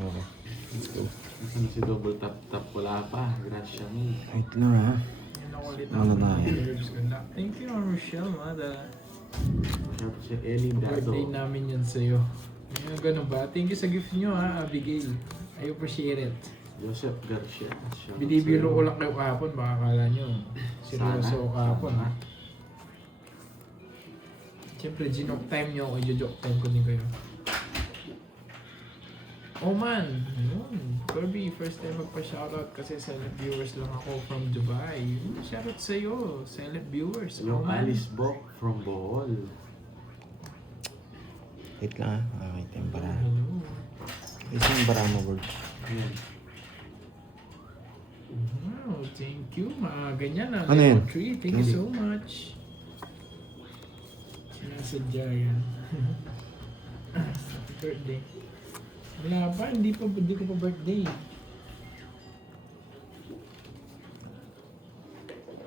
Okay. Let's go. Nasaan si double tap tap? Wala pa. Gracia mo. Wait lang ha. Yan ako ulit Ano na yan? Thank you, Rochelle, Mada. Masyado si Ellie Dado. Birthday namin yun sa'yo. Yung ganun ba? Thank you sa gift nyo ha, Abigail. I appreciate it. Joseph Garcia. Shoutout Binibiro sa'yo. ko lang kayo kahapon, baka akala nyo. Seryoso ako kahapon ha. Siyempre, ginok time nyo ako, i-joke time ko din kayo. Oh man! Yun. Kirby, first time magpa-shoutout kasi celeb viewers lang ako from Dubai. Shoutout sa'yo, celeb viewers. Oh Yung man! Alice Bok from Bohol. Wait lang ha. Okay, yung bara. Hello. Isa yung bara mo, Bird. Ayan. Wow, thank you. Mga ganyan na. Ano yun? Thank you so much. Sinasadya yan. Happy birthday. Wala pa, hindi ko pa birthday.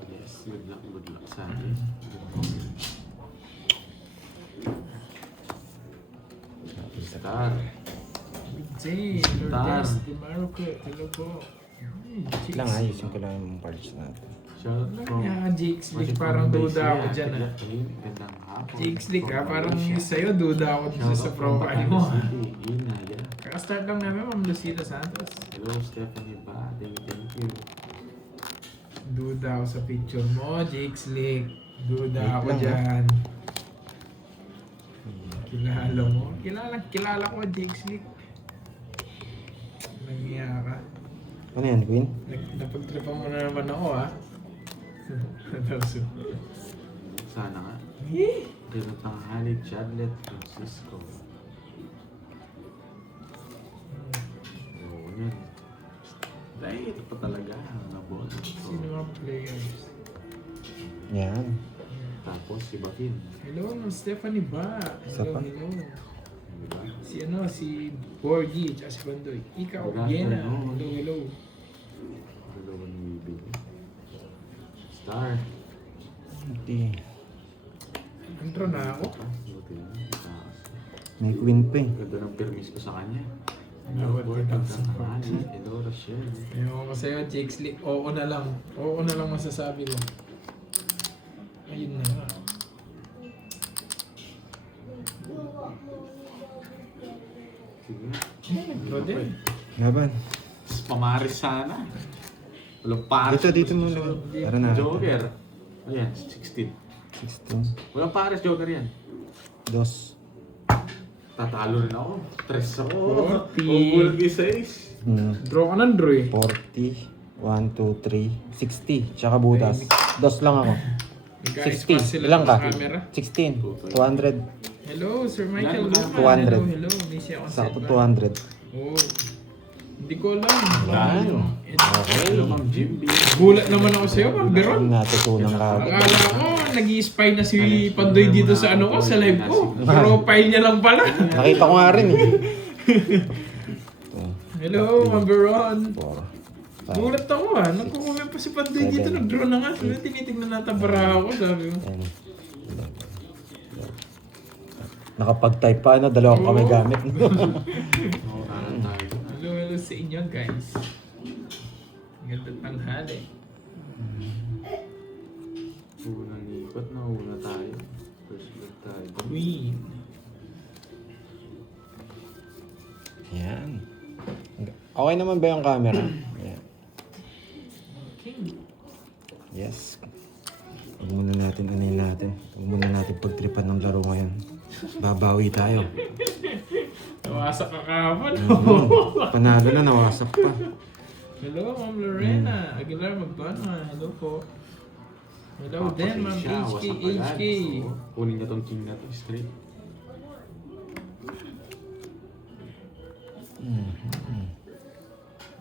Yes, good luck sa atin. Star. Jay, Lourdes, Dimaroque, hello po. Wait lang ha. Ayusin ko lang yung parts natin. Shout from... Yeah, Jake Slick, parang duda ako dyan ah. Gandang hapon. Jake Slick ha, From parang Malaysia. sa'yo duda ako dun Shout sa out from profile mo. Batangas City. Yun na, yan. Kaka-start lang namin, Ma'am Lucita Santos. Hello, Stephanie ba? Thank you. Duda ako sa picture mo, Jake Slick. Duda Wait ako lang, dyan. Kilala mo? Kilala ko, Jake Slick. Nangiya ka. Ano yan, Queen? Napagtripan mo na naman ako, ha? Sana nga. Kaya tanghali, Chadlet, Francisco. Oo, yan. Dahil ito pa talaga, nabot. Sino mga players? Yan. Tapos si Batin. Hello, Stephanie ba? Isa Hello, pa? hello. Diba? Si Borgie, tsaka si Bandoy. Ikaw, Good Vienna. afternoon. Hello, hello. Dalawa ni Bibig. Star. Hindi. Intro na ako. Buti na. Taas. May Queen pa eh. Ganda ng permis ko sa kanya. Bawat Board, kita ang sa tanghali. Hello, Rochelle. Ayoko ko sa'yo, Jake Slick. Oo na lang. Oo na lang masasabi ko. Ayun na nga. Sige. Intro din. Laban. Pamaris sana. Walang pares. Dito muna. Para na. Joker. Ayan, 16. 16. Walang pares, Joker yan. 2. Tatalo rin ako. 3 ako. 40. Umulgi 6. Draw ka ng draw eh. 40. 1, 2, 3. 60. Tsaka butas. 2 lang ako. Nagka-espace 60. sila Ilang ka? sa camera. 16. 200. Hello, Sir Michael Yan, Luma. 200. Hello, hello. May siya akong Sakto set ba? 200. Oh. Hindi ko alam. Yan. Okay. Hello, Ma'am Jimby. Gulat naman ako sa'yo, Ma'am Beron. Natutunan ka agad. Akala ko, nag-i-spy na si Pandoy dito sa ano ko, sa live ko. Profile niya lang pala. Nakita ko nga rin eh. Hello, Ma'am Beron. 4, 5, Gulat ako ah. Nagkukumin pa si Pandoy dito. Nag-draw na nga. Sabi, tinitignan natin bara ako. Sabi ko. 10, 11. Nakapag-type pa na, dalawang kamay gamit. Oo, kanan tayo. Hello, hello sa inyo guys. Ganda tanghali. Unang ikot na una tayo. First blood tayo. Queen. Yan. Okay naman ba yung camera? Yan. Okay. Yes. Huwag muna natin anin natin. Huwag muna natin pagtripan ng laro ngayon. Babawi tayo. Nawasak ka kahapon. Panalo na, nawasak pa. Hello, Ma'am Lorena. Aguilar Magbana. Hello po. Hello din, Ma'am Siya, HK. wasak agad. HK. Oo, kunin niya tong king na to straight.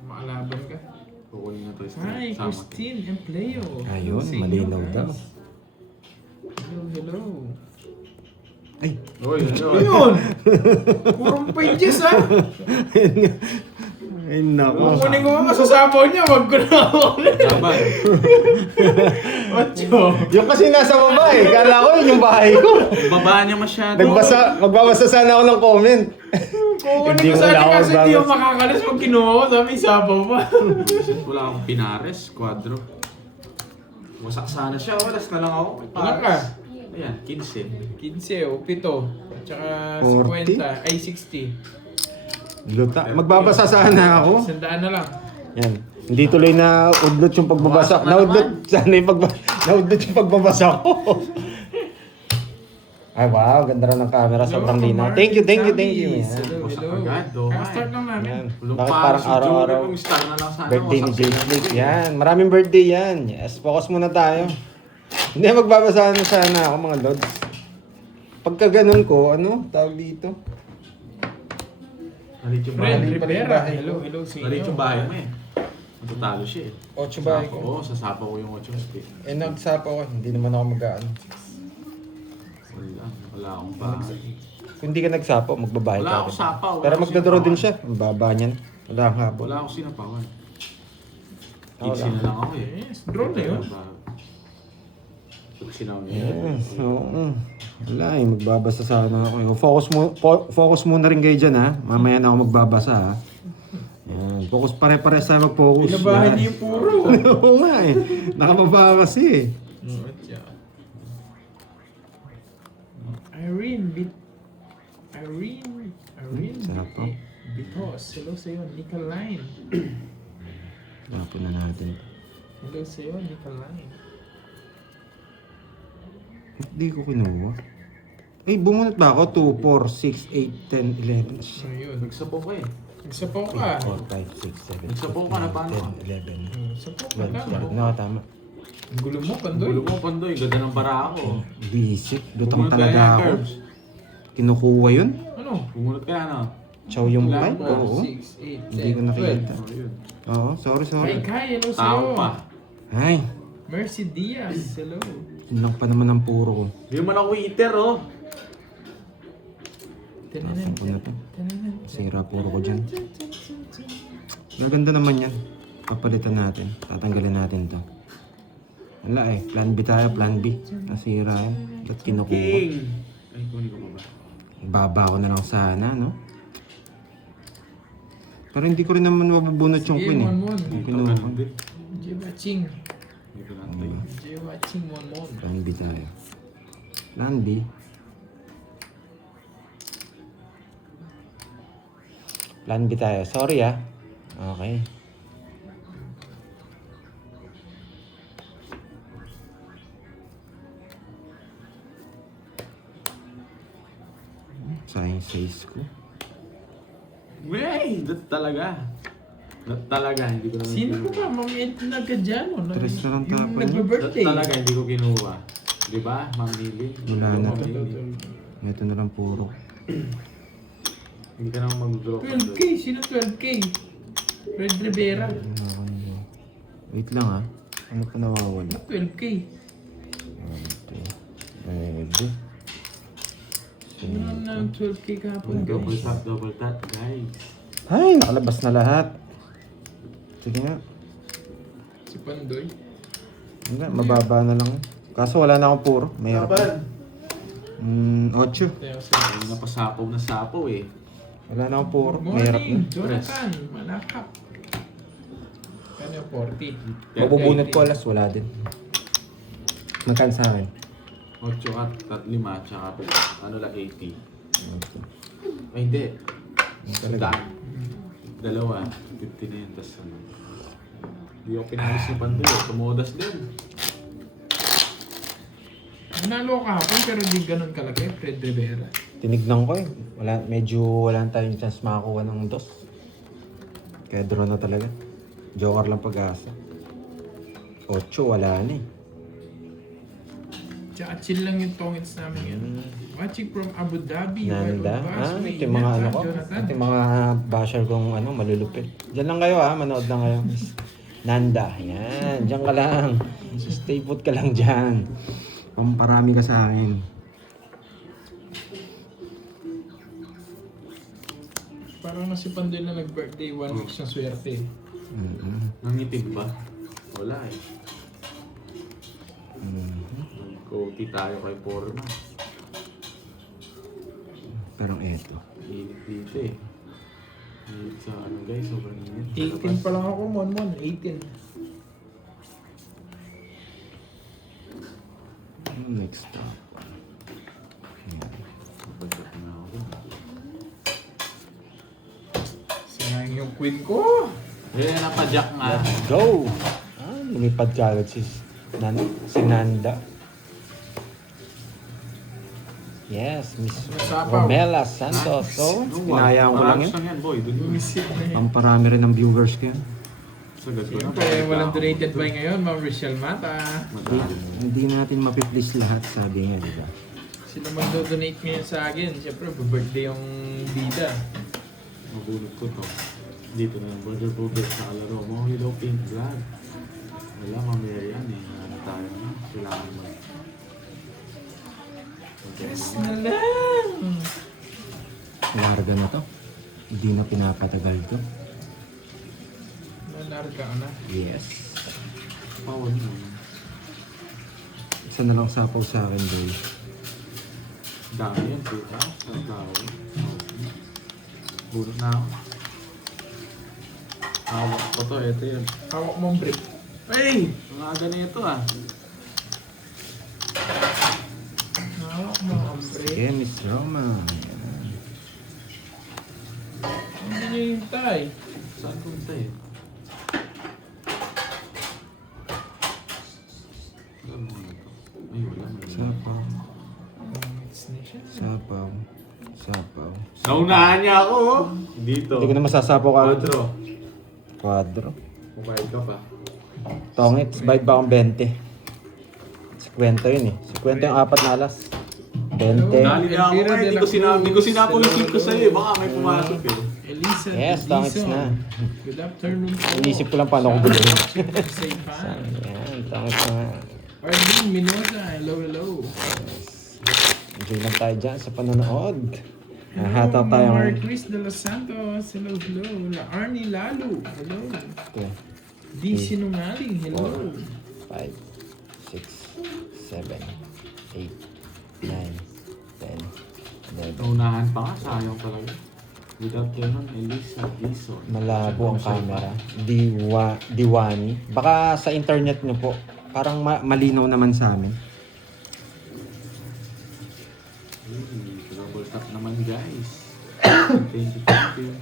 Maalaban ka. Kukunin niya to Hi, straight. Sama. Christine Empleo. Ayun, Hello sa inyo, malinaw guys. daw. Hello, hello. Ay! Uy, ano? Ayun! Purong pages ha! Ay, nako. Kukunin ko nga masasabaw niya, wag ko na ulit. Laban. Ocho. Yung kasi nasa baba eh. Kala ko yun yung bahay ko. Baba niya masyado. Magbabasa sana ako ng comment. Kukunin Hindi ko ko sana kailangan kasi hindi ako magbawas. makakalis pag kinuha ko. Sabi, sabaw pa. Wala akong pinares, quadro. Wasak sana siya, oras na lang ako. Ilan ka? Ayan, 15. 15 o 7. Tsaka 40? 50. Ay, 60. Luta. Magbabasa sana ako. 100 na lang. Yan. Hindi tuloy na udlot yung pagbabasa. Wasak na Naudlot. naman. Sana yung naudlot yung pagbabasa ko. Ay, wow. Ganda rin ng camera. Sobrang Hello, linaw. Mark Thank you, thank you, and thank you. Tabis. Yan. Hello, Wasak hello. agad, oh. Start lang namin. Yan. Ulong Bakit para parang si Jewel, araw-araw kung star na lang sana. birthday ni wasak Jay sila. Flip? Yan. Maraming birthday yan. Yes, focus muna tayo. Hindi, magbabasa na sana ako mga lods. Pagka ganun ko, ano, tawag dito? Nalit yung Fred bahay. Rivera. Hello, hello sa inyo. Nalit yung bahay mo eh. Matatalo siya eh. 8 ba Sapo, oo, sasapa ko yung 8 split. Eh, nagsapa ko. Hindi naman ako mag-ano. Wala akong bahay. Kung hindi ka nagsapo, magbabahay Wala ka. akong rin. sapa, wala Pero akong magdadraw din sinapawan. siya. Ang baba niyan. Wala kang hapon. Wala akong sinapawan. Wala. Tipsy na lang ako eh. Yes, draw na yun. Pag sinaw niya. Yes, oo. Wala eh, magbabasa sana ako. Focus muna rin kayo dyan ha. Mamaya na ako magbabasa ha. Yan. Focus, pare-pares tayo mag-focus. Binabahan Yan. niyo yung puro. Oo nga eh. Nakababa kasi eh. Irene Sarap po. Bitos. Hello sa iyo, Nicoline. Tapon na natin. Hello sa iyo, Nicoline. Hindi ko kinuha. Eh, bumunot ba ako? 2, 4, 6, 8, 10, 11. So yun. Nagsapo ka eh. Nagsapaw ka. 4, 5, 6, 7, Nagsapaw ka na, paano? 10, 11, Nagsapaw ka 12, lang. 13. No, tama. Ang gulo mo, Pandoy. Gulo mo, Pandoy. Ganda ng bara ako. Visit. Lutang Bumunot ka talaga yan, ako. Curbs. Kinukuha yun? Ano? Bumunot ka na. Chow yung Wala bike? po. Oo. 6, 8, Hindi ko nakita. Oh, yun. Oo, sorry, Kai sorry. Kai, hello sa Tao iyo. pa. Ay, Mercy Diaz, hello. yun lang pa naman ang puro ko. Hindi man ako waiter oh. Nasaan ko na to? Tananan. Sira puro ko dyan. Maganda naman yan. Papalitan natin. Tatanggalin natin to. Wala eh. Plan B tayo, plan B. Nasira yan. Ba't kinukuha? King. Ay, kunin ko pa ba? Ibaba ko na lang sana, no? Pero hindi ko rin naman mabubunot yung Sige, queen eh. Monmon. Yung kinuha ko. Jay Watching. Hindi ko nantay. Jay Watching, Monmon. Plan B tayo. Plan B. Plan B tayo. Sorry ah. Okay. Sayang size ko. Wey! Dat talaga. Dat talaga, hindi ko naman Sino ko kinuha. ba? Ma'am na ka dyan. Tres na lang Yung tapon niya. Dat nagbe-birthday. talaga, hindi ko kinuha. Di ba, Ma'am Lily? Wala na to. Mamili. Ito na lang puro. Hindi ka naman mag-draw. 12K. Sino 12K? Fred Rivera. Wait lang ah. Ano pa nawawala? 12K. Pwede. Sino na ng 12K kahapon, Double guys? tap, double tap, guys. Ay, nakalabas na lahat. Sige nga. Si Pandoy. Hindi, mababa na lang. Kaso wala na akong puro. Mayroon pa. Laban! 8. Kaya sa Ay, napasapaw na sapaw eh. Wala na akong puro. Good Mahirap morning, na. Jonathan. Malakap. Kanya 40. Mabubunot ko alas, wala din. Magkan sa akin. 8 at 5, tsaka ano lang 80. Ay, hindi. Talaga. Sandaan. Dalawa, 50 na yun, tas ano. Hindi ako pinalis ni Pandoy, tumudas din. Nanalo ka hapon pero di ganun kalaki, Fred Rivera. Tinignan ko eh. Medyo wala tayong chance makakuha ng dos. Kaya draw na talaga. Joker lang pag-asa. 8, wala na eh. Tsaka chill lang yung tongits namin yan. Watching from Abu Dhabi. Nanda. Welcome back. Ito yung mga ano ko. Jonathan. Ito yung mga basher kong ano, malulupit. Diyan lang kayo ha, manood lang kayo. Nanda, yan. Diyan ka lang. Stay put ka lang dyan. Pamparami ka sa akin. Parang na si Pandoy na nag-birthday, 1 week siyang swerte. Nangitig ba? Wala eh. Coty tayo kay Forma. Pero eto. Init dito eh. Init sa ano guys, sobrang init. 18 pa lang ako, Mon. 18. Ano next stop? Ayan. Napagkat na ako. Sayang yung queen ko. Eh, napadyak nga. Let's go! Lumipad ka agad si Nanda. Yes, Miss Masapaw. Romela Santos. So, pinayaan ko lang yun. Yan, boy. Dun yun. Bumisit na yun. Ang parami rin ng viewers ko yan. Sagad ko na. Siyempre, walang donated by ngayon, Ma'am Rochelle Mata. Madali. Hindi natin mapiplease lahat, sabi nga, di ba? Sila mag-donate ngayon sa akin. Siyempre, birthday yung bida. Mabulot ko to. Dito na yung burger sa kalaro mo. Hello, Pink Vlog. Wala, mamaya yan eh. Ano tayo na? Kailangan mo. Yes na lang! Larga na to. Hindi na pinapatagal to. Malarga ka na. Yes. Pawag mo. Isa na lang sapaw sa akin, boy. Dami yan, puta. Saan tao? Bulot na ako. Hawak ko to, ito yan. Hawak mong break. Hey! Mga ganito ah. Hawak mo ang break. Sige, Miss Roma. Ayan. Hindi niya hintay. Saan punta eh? Saan mo na to? Ay, wala. Sapaw. It's na siya. Sapaw. Sapaw. Naunahan niya ako oh! Dito. Hindi ko na masasapaw ka. Quadro. Quadro. Mabait ka pa. Tongits, bayad ba akong 20? 50 yun eh. 50 yung apat na alas. 20. Dali na ako eh. Hindi ko sinapo yung tip ko sa'yo eh. Baka may pumasok eh. Elisa Yes, tongits na. Good afternoon po. Inisip ko lang paano ko gulong. Say hi. Ayan, tongits na. Arlene Minosa, hello, hello. Enjoy lang tayo dyan sa panonood. Hatak tayo Mar ngayon. Chris de los Santos, hello, hello. La Arnie Lalo, hello. Okay. D. Sinungaling, hello. 5, 6, 7, 8, 9, 10, 11. Naunahan pa nga. Sayang talaga. Without Canon, Elisa Dison. Malabo ang camera. Diwani. Baka sa internet nyo po. Parang malinaw naman sa amin. Double tap naman guys. Thank you, thank you.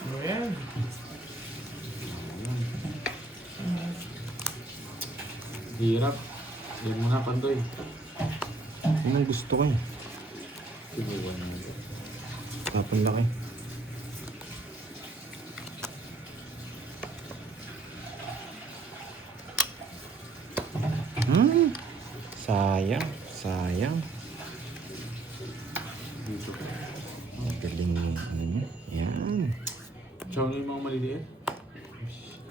Ano yan? Hirap. Yan mo na, Pandoy. Yun ang gusto ko eh. Sinuwan na ito. Tapon laki. Sayang. Sayang. Dito. Magaling yung ano niya. Yan. Chow na yung mga maliliit.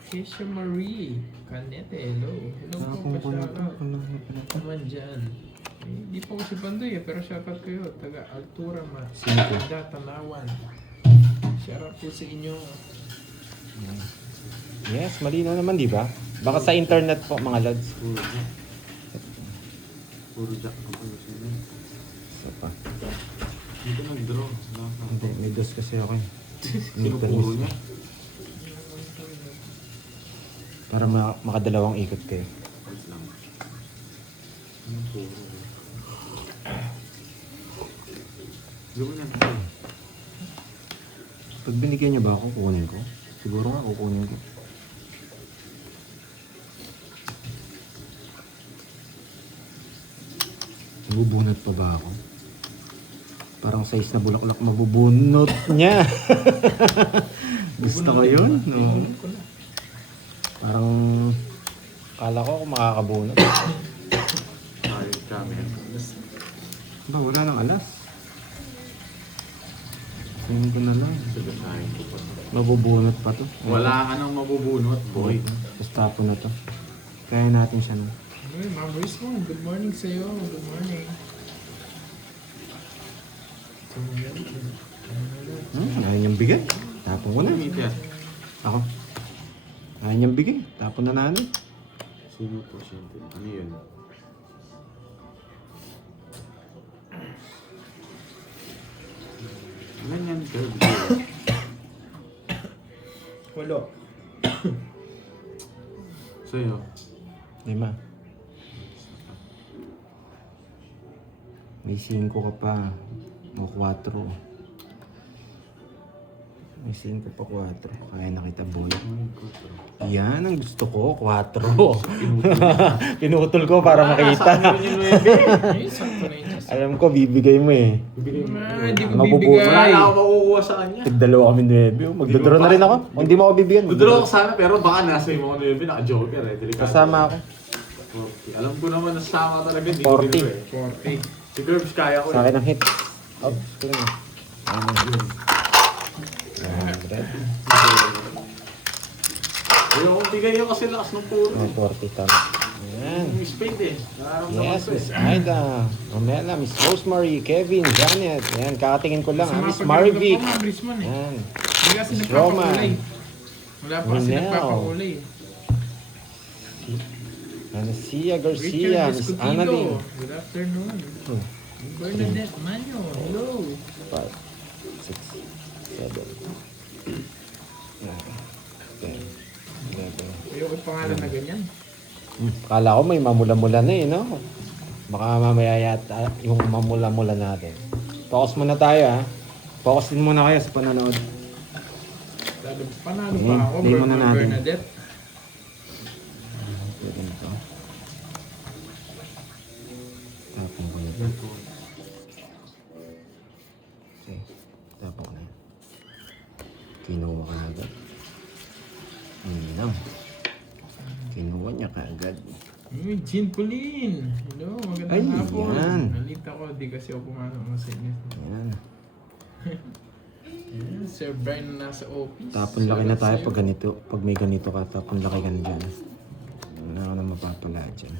Keisha Marie, Canete, hello. Hello po, pa-shoutout. Naman dyan. Hindi po ko si Pandoy pero shoutout kayo. Taga Altura Ma. Sino po? Taga Tanawan. Shoutout po sa inyo. Yes, malinaw naman, di ba? Baka sa internet po, mga lads. Puro jack. Puro jack ang ayusin yun. Isa pa. Dito nag-draw. Wala ka. Hindi, may dos kasi ako eh. Sinupuro niya. Para makadalawang ikot kayo. Ayos lang. Anong puro? Gawin na ito. Pag binigyan niya ba ako, kukunin ko? Siguro nga, kukunin ko. Mabubunot pa ba ako? Parang size na bulaklak mabubunot niya. Gusto ko yun. No? Parang kala ko kung makakabunot. Ayos kami. Ba, wala nang alas. Tingin ko na lang. Sabasahin ko pa. Mabubunot pa to. Wala ka nang mabubunot, boy. Tapos tapo na to. Kaya natin siya no. Hey, Ma'am Rismond, good morning sa iyo. Good morning. Ayaw niyang bigay. Tapon ko na. Meet yan. Ako. Ayaw niyang bigay. Tapon na namin. Sino po siya? Ano yun? Ganyan ka. Walo. Sa'yo. 5. May 5 ka pa. O 4. May 5 pa 4. Kaya na kita, boy. Yan ang gusto ko, 4. Pinutol ko para makita. Ay, sakto na yun. Alam ko, bibigay mo eh. Bibigay mo. Hindi ko Mabubuhay. Wala bibigay. na ako makukuha sa kanya. Tig-2 kami 9. Magdodraw na rin ako. Kung hindi mo ako bibigyan. Dudro ako sana pero baka nasa yung mga 9 naka-joker eh. Delikado. Kasama ako. 40. Alam ko naman na sama talaga. Hindi 40. ko din eh. 40. Si Curbs kaya ko Sa eh. akin ang hit. Oops, ito na. Ayoko, bigay niyo kasi lakas ng puro. 40 tama. Ayan. Yung spade eh. Nararamdaman Yes, ko Miss eh. Aida, Romela, Miss Rosemary, Kevin, Janet. Ayan, kakatingin ko lang. Sa mga Miss pagkakalap Marvic. ko, mga Brisman eh. Ayan. Hindi kasi Miss nagpapakulay. Roma. Wala pa kasi Rinel. nagpapakulay. Anacia Richard Garcia, Miss Escutido. Annalyn. Good afternoon. Oh, Bernadette Manyo. Hello. 5, 6, 7, 9, 10, 11. Ayoko yung pangalan na ganyan. Kala ko may mamula-mula na eh, no? Baka mamaya yata yung mamula-mula natin. Focus muna tayo, ha? Focus din muna kayo sa panonood. Panalo Okay, pa ako, play muna natin. Bernadette. Pwede na ito. Tapon ko na ito. Okay, tapon ko na yan. Kinuha ka agad. Kinuha niya ka agad. Uy, Jean Pauline. Hello, magandang Ay, hapon. yan. Nalita ko, di kasi ako pumasok ng SNS. Ayan. Ayan, Sir Brian na nasa office. Tapon laki na tayo Sa'yo. pag ganito. Pag may ganito ka, tapon laki ka na dyan. Wala ka na mapapala dyan.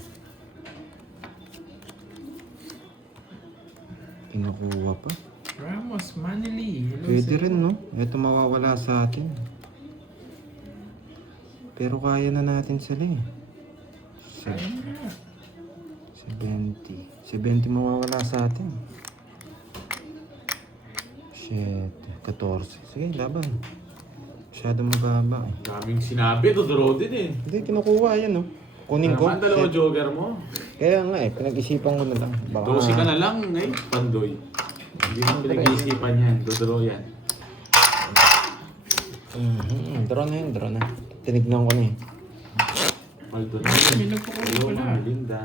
Kinukuha pa. Ramos Manili. Hello, Pwede sir. rin, no? Ito mawawala sa atin. Pero kaya na natin sila eh. Kaya na. 70. 70 mawawala sa atin. Shit. 14. Sige, laban. Masyado mababa eh. Daming sinabi, dudro din eh. Hindi, kinukuha yan, no? Kunin ko. Naman dalawa joker mo. Kaya nga eh, pinag-isipan ko na lang. Baka... 12 ka na lang eh, pandoy. Hindi mo pinag-iisipan yan, dudro yan. Draw na yun, draw na. Tinignan ko na eh. Maldonado. May nagpakulo Hello, pala. Ma'am Linda.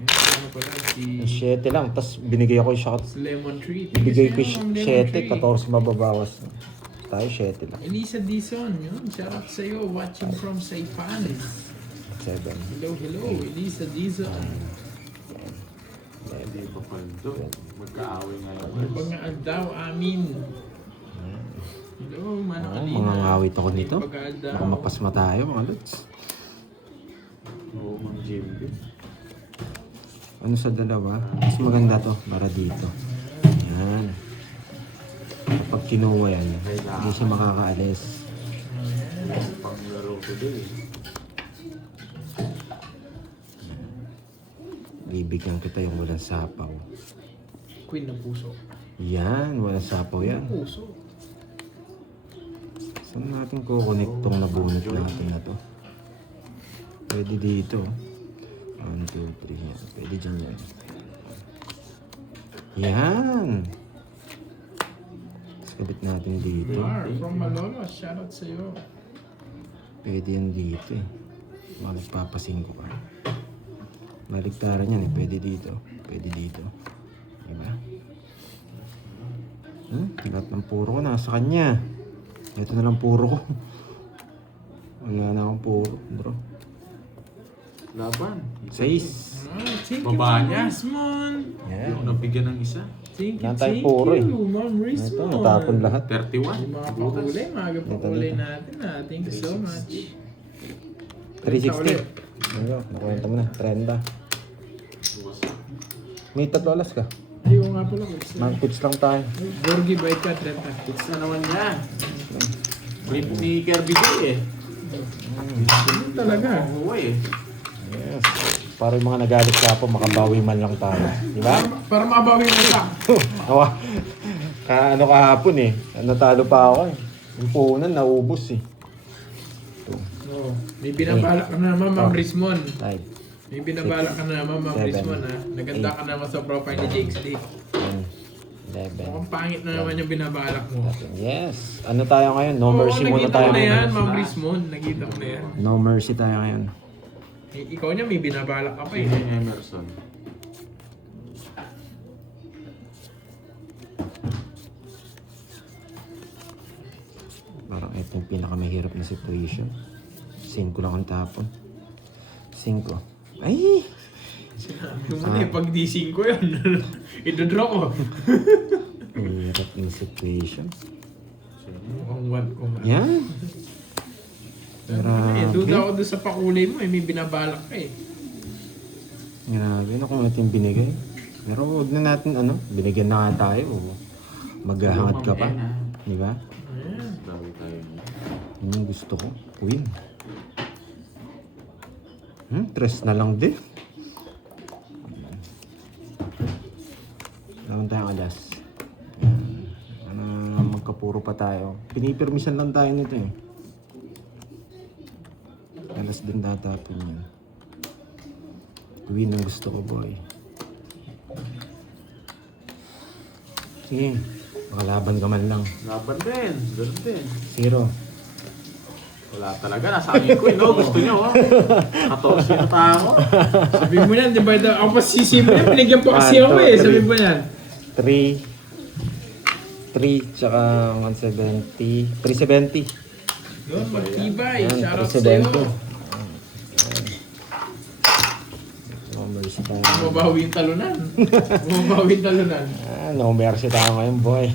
Ano pala si 7 lang, tapos binigay ako yung shot. Lemon Tree. Ibigay ko Lemon 7, Tree. 14 mababawas. Tayo 7 lang. Elisa Dizon, yun. Shout out sa'yo. Watching from Saipan. 7. Hello, hello. Elisa Dizon. Hindi pa pandoy. Magkaaway nga lang. Bangaan daw amin. Hello, Manang Alina. Mga ngawit ako nito. Bangaan daw. Baka mapasma tayo mga lods. Oo, Ma'am Jimby. Ano sa dalawa? Mas maganda to para dito. Yan. Kapag kinuha yan, hindi siya makakaalis. Panglaro ko din eh. Bibigyan kita yung walang sapaw. Queen ng puso. Yan, walang sapaw yan. Puso. Saan natin kukunik tong nabunot natin na to? Pwede dito. 1, 2, 3. Yan. Pwede dyan yan. Yan! Tapos kabit natin dito. Mar from Malolo. Shout out sa'yo. Pwede yan dito eh. Mga nagpapasingko ka. Baliktaran yan eh. Pwede dito. Pwede dito. Diba? Lahat ng puro ko nasa kanya. Ito na lang puro ko. Wala na akong puro, bro. Laban. 6. Thank you, Baba Ma'am niya. Rismon. Hindi ako nabigyan ng isa. Thank you, Wala tayong thank puro eh. you, Ma'am Ito, Rismon. natapon lahat. 31. Yung mga pakulay, mga pakulay Dito. natin na. Thank you so much. 360. Ano, nakuwenta mo na. 30. May tatlo alas ka. Ayaw nga pala. Mag-tips lang tayo. Gorgie, bait ka, 30. It's na naman niya. Flip ni Kirby Day eh. Ganun talaga. Huwag eh. Yes. Para yung mga nagalit ka po, makabawi man lang tayo. Di ba? Para makabawi mo lang. Awa. Ano kahapon eh. Natalo pa ako eh. Yung puhunan, naubos eh. No. May binabalak ka na naman, Ma'am Rismon. 5, May binabalak ka na naman, Ma'am 7, Rismon ha. Naganda ka naman sa profile ni Jake Slick. 10, 11. Mukhang pangit na naman yung binabalak mo. Yes. Ano tayo ngayon? No mercy muna nakita tayo ko na yan, ngayon. Ma'am Rismon. Nakita ko na yan. No mercy tayo ngayon. Ikaw niya, may binabalak ka pa eh. Yun yung Emerson. Parang ito yung pinakamahirap na situation. 5 lang ang tapon. 5. Ay! Sinabi mo na eh, pag D5 yun. Idodraw ko. Mahirap yung situation. Mukhang one ko nga. Yan. Eh, duda ako doon sa pakulay mo eh, may binabalak ka eh. Grabe. Ano kung natin binigay? Pero huwag na natin binigyan na nga tayo. Maghahangat ka pa. Di ba? Ayan. Bawi tayo. Yun yung gusto ko. Win. Tres na lang din. Naman tayong alas. Magkapuro pa tayo. Pinipirmisan lang tayo nito eh. Alas din tatapin yan. Win ang gusto ko, boy. Sige. Makalaban ka man lang. Laban din. Ganun din. 0. Wala talaga. Nasa akin ko. No? Gusto nyo. 14 na tao. Sabi mo yan, di ba? Ako pa sisimple, pinigyan pa kasi ako eh. Sabi mo yan. 3, tsaka 170. 370. Yun, magtibay. Yan, Shoutout sa'yo. 370. No mercy tayo. Bumabawi yung talunan. Bumabawi yung talunan. No mercy tayo ngayon, boy.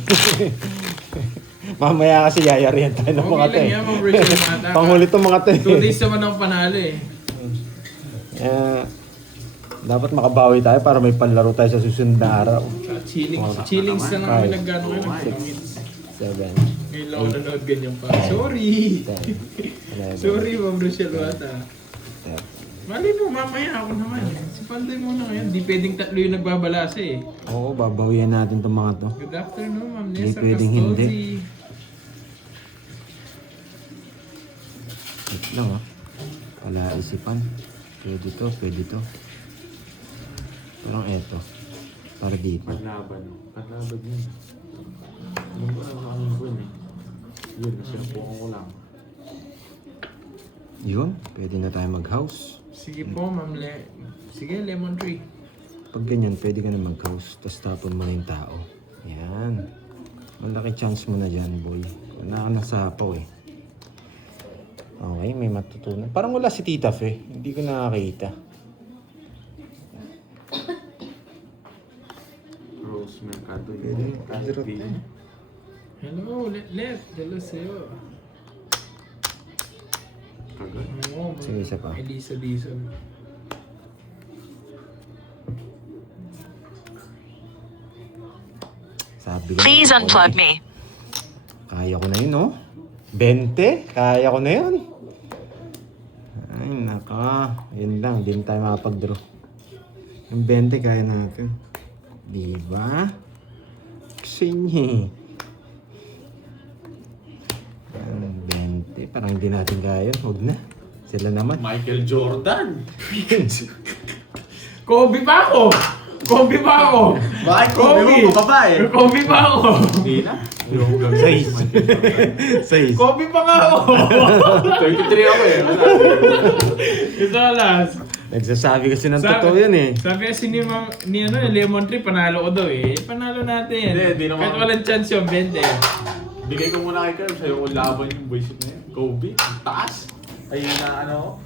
Mamaya kasi yayarihan tayo ng mga Okay lang yan, Ma'am Rachel Mata. Panghuli itong mga 2 days naman ako panalo eh. Dapat makabawi tayo para may panlaro tayo sa susunod na araw. Chillings na lang kami Five, nag-gano kayo. 7, Ngayon lang ako nanood ganyan pa. Sorry! 10, 11, Sorry, Ma'am Rachel Mata. 12. Mali mo, mamaya ako naman. Si Pandoy muna ngayon. Di pwedeng tatlo yung nagbabalasa eh. Oo, babawian natin itong mga to. Good afternoon, Ma'am Di Nessa pwedeng hindi. Castolzi. Wait lang Wala isipan. Pwede to. Parang eto. Para dito. Panlaban. Panlaban yun. Alam ko na ang ko yun eh. Yun, nasyampuan ko lang. Yun, pwede na tayo mag-house. Sige po, Ma'am Sige, lemon tree. Pag ganyan, pwede ka na mag-house. Tapos tapon mo na yung tao. Yan. Malaki chance mo na dyan, boy. Wala ka nasapaw eh. Okay, may matutunan. Parang wala si Tita Fe. Hindi ko nakakita. Rose Mercado Pwede, yun. Kahit pwede di. rin. Hello, Let. Hello sa'yo. Kagad. Oo, Sige, isa pa. Elisa Dizon. Sabi ko. Please unplug me. Kaya ko na yun, oh. 20? Kaya ko na yun. Ay, naka. Yun lang, hindi tayo makapag-draw. Yung 20, kaya natin. Diba? Ksinyi. Ang 20, parang hindi natin kaya. Huwag na. Sila naman. Michael Jordan. Kobe pa ako! Kobe pa ako! Bakit Kobe mo? Babae. Kobe pa ako! Hindi na. Yung gagawin. Size. Kobe pa nga ako! 33 ako eh. Wala. Ito alas. Nagsasabi kasi ng totoo yan eh. Sabi kasi ni Lemon Tree, panalo ko daw eh. Panalo natin. Hindi naman. Kahit walang chance yung 20. Bigay ko muna kay Carl. Sa'yo ko laban yung voice na yun. Kobe. Ang taas. Ayun na ano.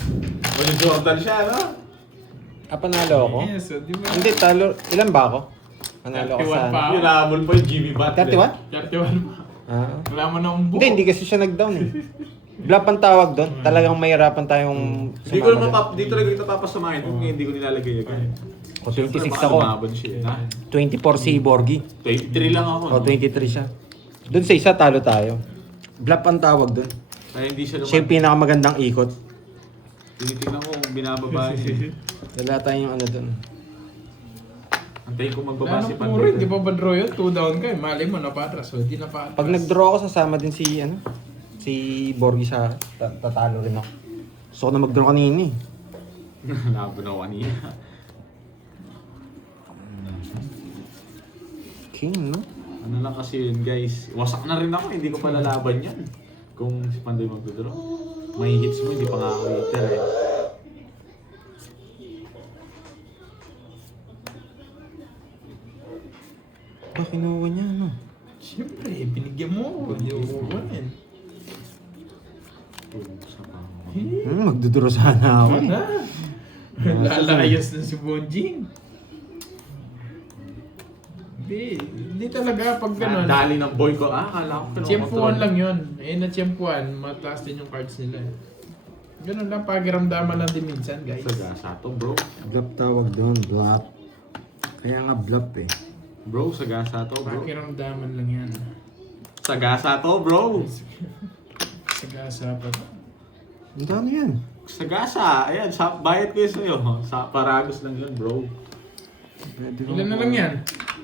Michael Jordan siya, no? Panalo ako? Yes, so, di ba? Hindi, talo. Ilan ba ako? Panalo ako 31 sa... pa. Yung nahabol pa yung Jimmy Butler. 31? 31 pa. Ah. Wala mo na buko. Hindi kasi siya nag-down eh. Bluff ang tawag doon. Talagang mahirapan tayong Hindi ko naman dito talaga ito papasamahin kung hindi ko nilalagay agad. O 26 Siyempre, ako. lumaban siya. Ha? 24 si Borgi. 23 lang ako. O 23 siya. Doon sa isa talo tayo. Bluff ang tawag doon. Kaya hindi siya Siya yung pinakamagandang ikot. Tinitingnan ko kung binababa niya. Wala tayong ano dun. Antayin ko magbaba Lalo si puro, di Pandita. ba ba draw yun? 2 down ka, mali mo napatras, so di napatras. Pag nag-draw ako, sasama din si, ano, si Borgi sa tatalo rin ako. Gusto ko na mag-draw kanina eh. Labo na kanina. King, no? Ano lang kasi yun guys, wasak na rin ako, hindi ko pa lalaban yan. Kung si Pandoy magdodraw. May hits mo, hindi pa nga ako hitter eh. Ba, kinuha niya, no? Siyempre, binigyan mo. Hindi mo kukunin. Tulog sa pango. Magdodraw sana ako eh. Wala. Lalayas na si Bonjing. Hindi talaga pag gano'n. Dali ng boy ko, akala ko Tiyempuan lang yun. Eh, na-tiyempuan, mataas din yung cards nila. Ganun lang, pakiramdaman lang din minsan, guys. Sagasa to bro. Bluff tawag doon, bluff. Kaya nga bluff eh. Bro, sagasa to bro. Pakiramdaman lang yan. Sagasa to bro. Sagasa pa to. Ang dami yan. Sagasa, ayan, bayad ko yun sa'yo. Sa Paragos lang yun bro. Pwede Ilan na lang yan?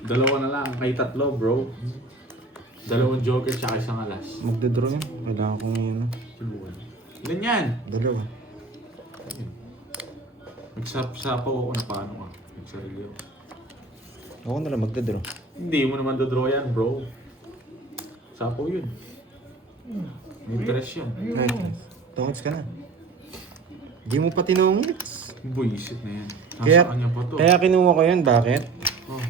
Dalawa na lang, kay tatlo bro. Dalawang joker tsaka isang alas. Magdodraw yun. Kailangan kong yun. Tuluan. Ilan yan? Dalawa. Nagsapaw ako na paano ka. Nagsarili ako. Ako na lang magdodraw. Hindi mo naman dodraw yan bro. Sapaw yun. May interest yan. Ay, tungits ka na. Di mo pa tinungits. Buisit na yan. Nasa Kaya, kanya pa to. kaya kinuha ko yun. Bakit? Oh.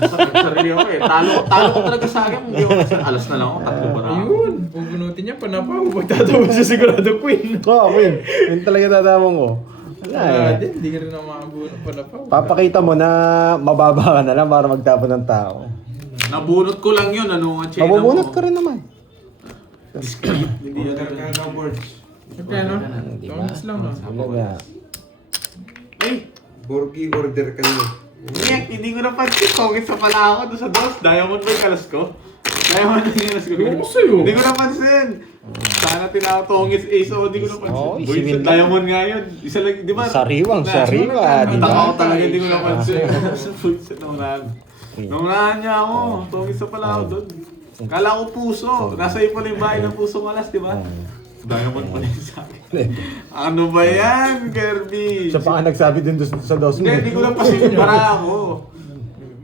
Nasa nagsarili ako eh. Talo ko talaga sa akin. Hindi ako alas na lang ako. Tatlo pa na ako. Ayun, pupunutin niya, panapaw. Pagtatapos siya sigurado queen. Oo, Queen. Yun talaga tatamang ko. Wala Wala eh. din, hindi ka rin na makabuno panapaw. Papakita mo na mababa ka na lang para magtapon ng tao. Nabunot ko lang yun. Ano ang chena mo? Mabubunot ka rin naman. Hindi yan. Magkano? Di ba? Tongits lang, no? Talaga. Ay! Borgi order ka na. Ngek! Hindi ko napansin. Kongit sa pala ako doon sa dos. Diamond ba yung kalas ko? Diamond ba yung kalas ko? Ewan ko sa'yo. Hindi ko napansin. Sana tinawag tongits ace o hindi ko napansin. Oo, Boy, isipin sa lang. Diamond nga yun. Isa lang, di ba? Sariwang, sariwa, di Ang tanga ko ba? talaga, hindi ko napansin. Sa food sa naunahan. Naunahan niya ako. Tongits sa pala ako doon. Kala ko puso. Nasa iyo pala yung bahay ng puso malas, di ba? Diamond pala yun sa akin. Ano ba yan, Kirby? Siya pa nga nagsabi din doon sa dos mo. Hindi ko lang pasin para ako.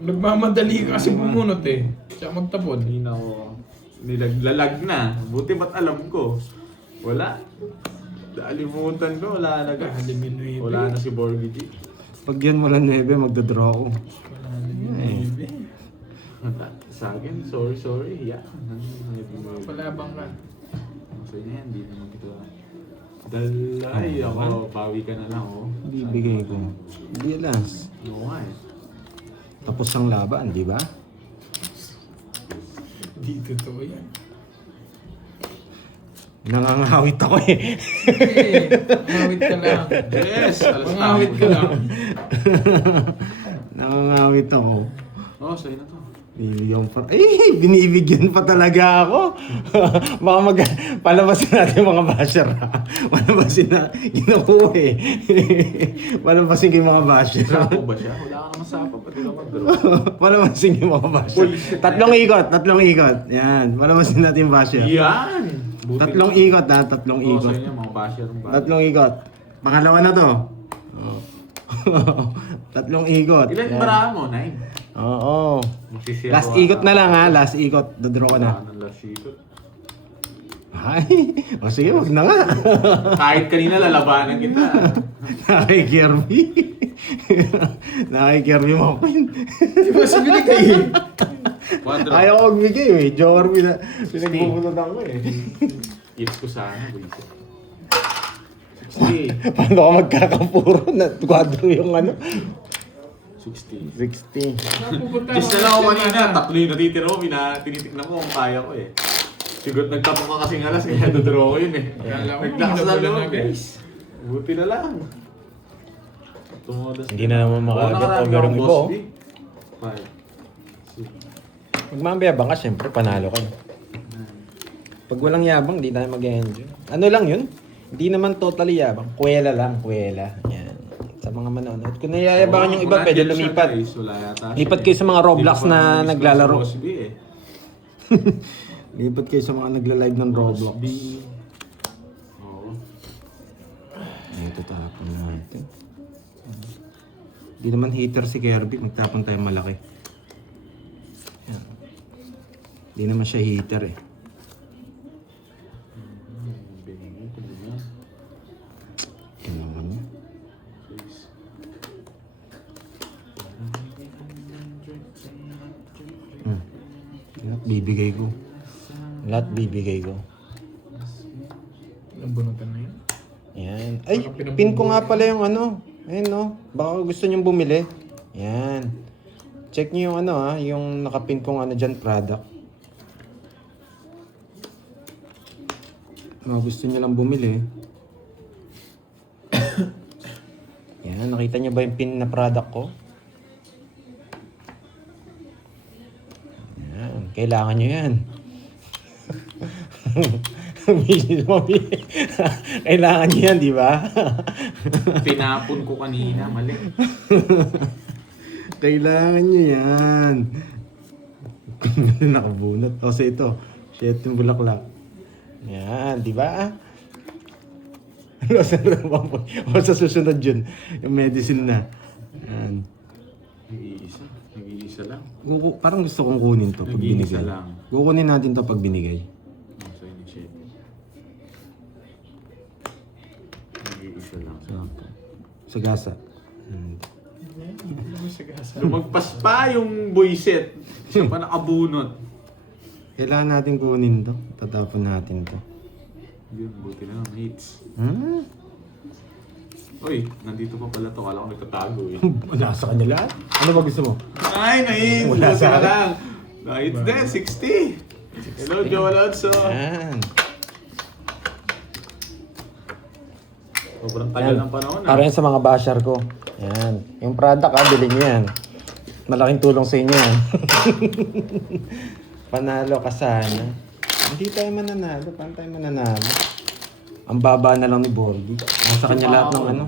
Nagmamadali ka kasi bumunot eh. Siya magtapon. Hindi na ako nilaglalag na. Buti ba't alam ko? Wala. Alimutan ko, wala na ka. Eliminate. Wala na si Borgi G. Pag yan wala 9, magdodraw ako. Sa akin, sorry. Yeah. Palabang ka. Masaya na yan, hindi naman kita. Dalay ako, bawi ka na lang oh. Bibigay ko. Hindi alas. Oo nga eh. Tapos ang laban, di ba? Hindi totoo yan. Nangangawit ako eh. Eh, mangawit ka lang. Yes! Alas Mangawit ka lang. Nangangawit ako. Oo, sa'yo na to. Binibigyan pa. Binibigyan pa talaga ako. Baka palabasin natin mga basher ha. Palabasin na. Ginukuha eh. Palabasin yung mga basher. Sapo ba siya? Wala ka naman sapo, pati ka mag-draw. Palabasin yung mga basher. Tatlong ikot. Yan. Palabasin natin yung basher. Yan! Buti Tatlong na. ikot ha. Tatlong Oo, ikot. sa'yo na, mga basher ang basher. Tatlong ikot. Pangalawa na to. Tatlong ikot. Ilan Yan. bara mo? 9? Oo. Magsisiro Last ata. ikot na lang ha. Last ikot. Dodraw ko na. Wala nang last ikot. Ay. O sige, wag na nga. Kahit kanina lalabanan kita. Nakikirby. Nakikirby mo ko yun. Di ba si binigay eh? Quadro. Ayaw ko magbigay eh. Jorby na. Pinagbubunutan ko eh. Yes ko sana, buisit. 60. Paano ka magkakapuro na quadro yung ano? 60. 60. Napupunta Just na lang ako kanina, tatlo yung natitira ko, tinitignan ko kung kaya ko eh. Siguro nagtapong ka kasing alas, kaya dodraw ko yun eh. Kala ko, Naglakas na hinabulan loob na, eh. guys. Buti na lang. Tumodas. Hindi na naman makagat over yung iba, oh. 5. Pag mambayabang ka, syempre panalo ka. Pag walang yabang, di tayo mag-enjoy. Ano lang yun? Hindi naman totally yabang. Kuwela lang, kuwela. Yan. Sa mga manonood. Kung nayayabangan yung iba, pwede lumipat. Lipat kayo sa mga Roblox na naglalaro. Lipat kayo sa mga nagla-live ng Roblox. Oo. Ito tapon natin. Hindi naman hater si Kirby. Magtapon tayo malaki. Yan. Hindi naman siya hater eh. Yan naman yun. Lahat bibigay ko. Lahat bibigay ko. Nabunutan na yun. Yan. Ay, pin ko nga pala yung ano. Ayun no. Baka gusto nyong bumili. Yan. Check nyo yung ano yung nakapin kong ano dyan, product. Baka gusto nyo lang bumili. Yan, nakita nyo ba yung pin na product ko? Yan, kailangan nyo yan. Kailangan nyo yan, di ba? Pinapon ko kanina, mali. Kailangan nyo yan. Nakabunot. O, so ito. Shit yung bulaklak. Yan, di ba? O sa susunod yun. Yung medicine na. Yan. Nag-iisa lang. Parang gusto kong kunin to pag Nag-iisa binigay. lang. Kukunin natin to pag binigay. Sa initiative. Nag-iisa lang. Sa gasa. Lumagpas pa yung boyset. Siya pa nakabunot. Kailangan natin kunin to. Tatapon natin to. Yun, buti na lang, mates. Hmm? Uy, nandito pa pala to. Kala ko nagtatago eh. Wala sa kanya lahat. Ano ba gusto mo? Ay, nahit! Wala Buti sa na akin. lang. Nahit din, 60. Hello, Joe Alonso. Yan. Sobrang tagal ng panahon Para yan sa mga basher ko. Yan. Yung product bilhin nyo yan. Malaking tulong sa inyo yan. Panalo ka sana. Hindi tayo mananalo. Paano tayo mananalo? Ang baba na lang ni Borgi. Nasa kanya lahat ng ano.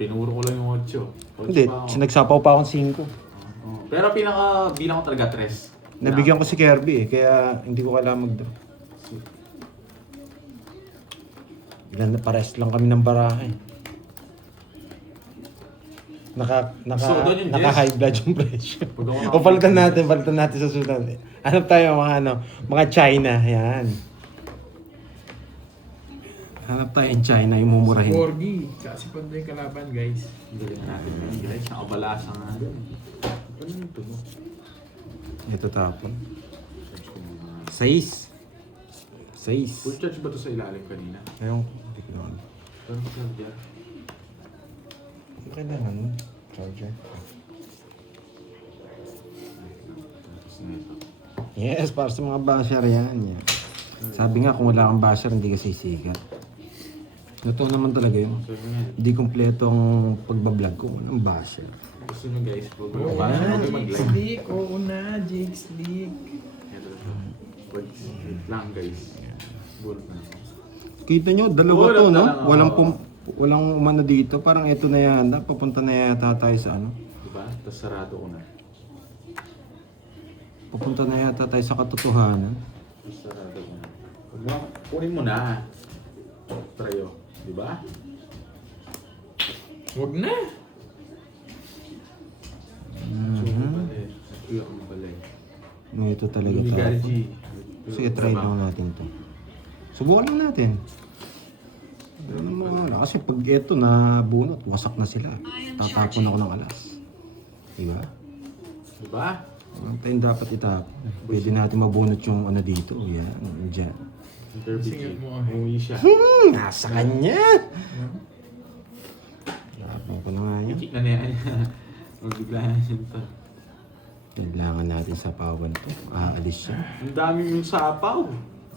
Pinuro ko lang yung 8. Hindi, sinagsapaw pa akong 5. Pero bilang ko talaga 3. Nabigyan ko si Kirby eh, kaya hindi ko kailangan mag-draw. Ilan na pares lang kami ng barahe. So, doon yung Naka-high blood yung presyo. Pag ako O palitan natin sa susunod. Hanap tayo mga China, yan. Hanap tayo in China, yung mumurahin. Borgi. Tsaka si Pandoy kalaban, guys. Galing natin yun, guys. Nakabalasa nga doon. Ano yung ito mo? Ito tapon. Search ko mga... 6. Full charge ba ito sa ilalim kanina? Ayun, hindi ko naman. Pero mag-plug yan. Ano kailangan mo? Charger. Tapos na ito. Yes, para sa mga basher yan. Sabi nga, kung wala kang basher, hindi ka sisikat. Totoo naman talaga yun. So yun nga. Hindi kompletong pagbablog ko. Walang basher. Gusto nyo guys, Oo mag na, mag-live. Jake Slick. Oo na, Jake Slick. Ito. Wait lang guys. Bulot na ako. Kita nyo, dalawa Wala to, no? talaga, Walang umano dito. Parang ito na yata. Papunta na yata tayo sa ano. Diba? Tapos sarado ko na. Papunta na yata tayo sa katotohanan. Tapos sarado ko na. Kunin mo na. Trayo. Diba? Huwag na. Iyak mo pala eh. Ito talaga Hindi to. Garji. Sige, try lang natin to. Subukan lang natin. Kasi pag ito na bunot, wasak na sila. Tatapon ako ng alas. Diba? Diba? Ang tayong dapat itapon. Pwede natin mabunot yung ano dito. Yan, dyan. Singit mo. Umuwi siya. Nasa kanya! Tapon ko na nga yan. Ikik na niya. Magbiglaan siya ito. Kailangan natin sa pawan to. Aalis siya. Ang dami yung sapaw.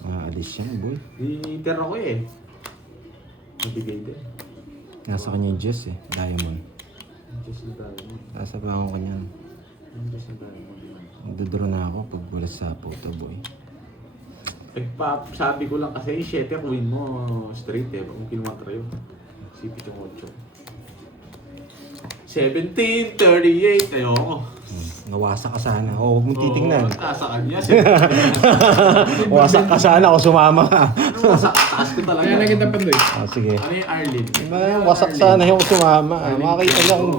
Aalis siya, boy. Diniter ako eh. Nabigay din. Nasa kanya yung Jess eh. Diamond. Just na tayo mo. Nasa pawan ko niyan. Just na tayo mo. Nagdodraw na ako pag wala sa to, boy. Sabi ko lang kasi yung 7 win mo straight eh. Kung kinuha tayo. City yung 8. 17-38. Ayoko. Nawasak ka sana. Oo, huwag mong titingnan. Nasa kanya. Wasak ka sana o sumama ka. Taas ko talaga. Kaya na kita pandoy. Sige. Ano yung Arlene? Wasak sana yung sumama. Makakita niya kung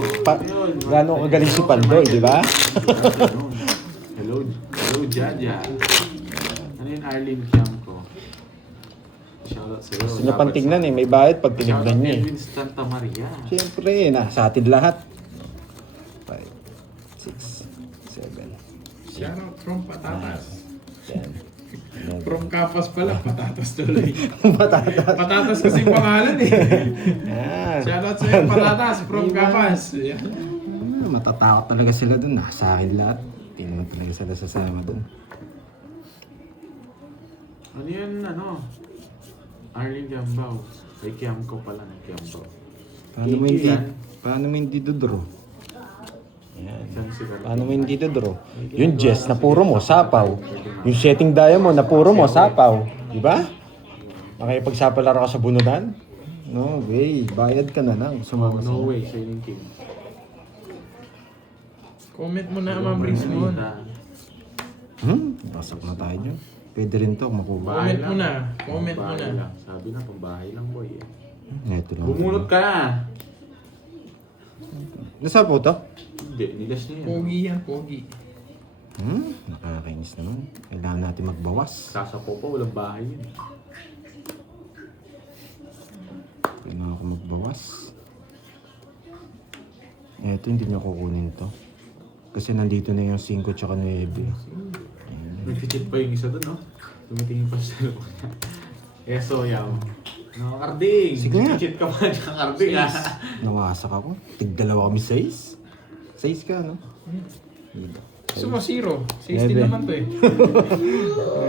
gano'ng kagaling si Pandoy, di ba? Hello, Jaja. Ano yung Arlene Kiamco? Shoutout sa'yo. Gusto niya pang tignan eh. May bayad pag tinignan niya eh. Edwin Santa Maria. Siyempre, nasa atin lahat. 5, 6, 7, Shoutout from Patatas. 10. From Kapas pala, Patatas tuloy. Patatas. Patatas kasi pangalan eh. Yan. Shoutout sa'yo, Patatas from Kapas. Yan. Matatakot talaga sila dun. Nasa akin lahat. Hindi naman talaga sila sasama dun. Ano yun, ano? Arlene Gambao. Ay, Kiamco pala ng Kiamco. Paano mo hindi dudro? Yan. Saan si Carl? Paano mo hindi dudro? Yung Jess na puro mo, sapaw. Yung setting diamond na puro mo, sapaw. Di ba? Makipagsapalaro ka sa bunudan? No way. Bayad ka na lang. Sumama No sa way, Shining King. Comment mo na, Ma'am Rizmon. Basak na tayo dyan. Pwede rin to, makuha. Comment mo na. Comment mo Pambahay na. lang. Sabi na, pambahay lang boy eh. Neto lang. Bumunot ka na! Nasa po to? Hindi, nilas niya yan. Pogi yan, pogi. Nakakainis naman. Kailangan natin magbawas. Sasapo pa, walang bahay yun. Kailangan ako magbawas. Eto, hindi niya kukunin to. Kasi nandito na yung 5 tsaka 9. Nag-cheat pa yung isa doon, no? Tumitingin pa sa cellphone niya. Eso, yaw. No, Karding! Sige nga. Cheat ka pa dyan, Karding, ha? Nawasak ako. Tig-dalawa kami 6. 6 ka, no? Gusto mo, 0. 16 Nebe. naman to eh.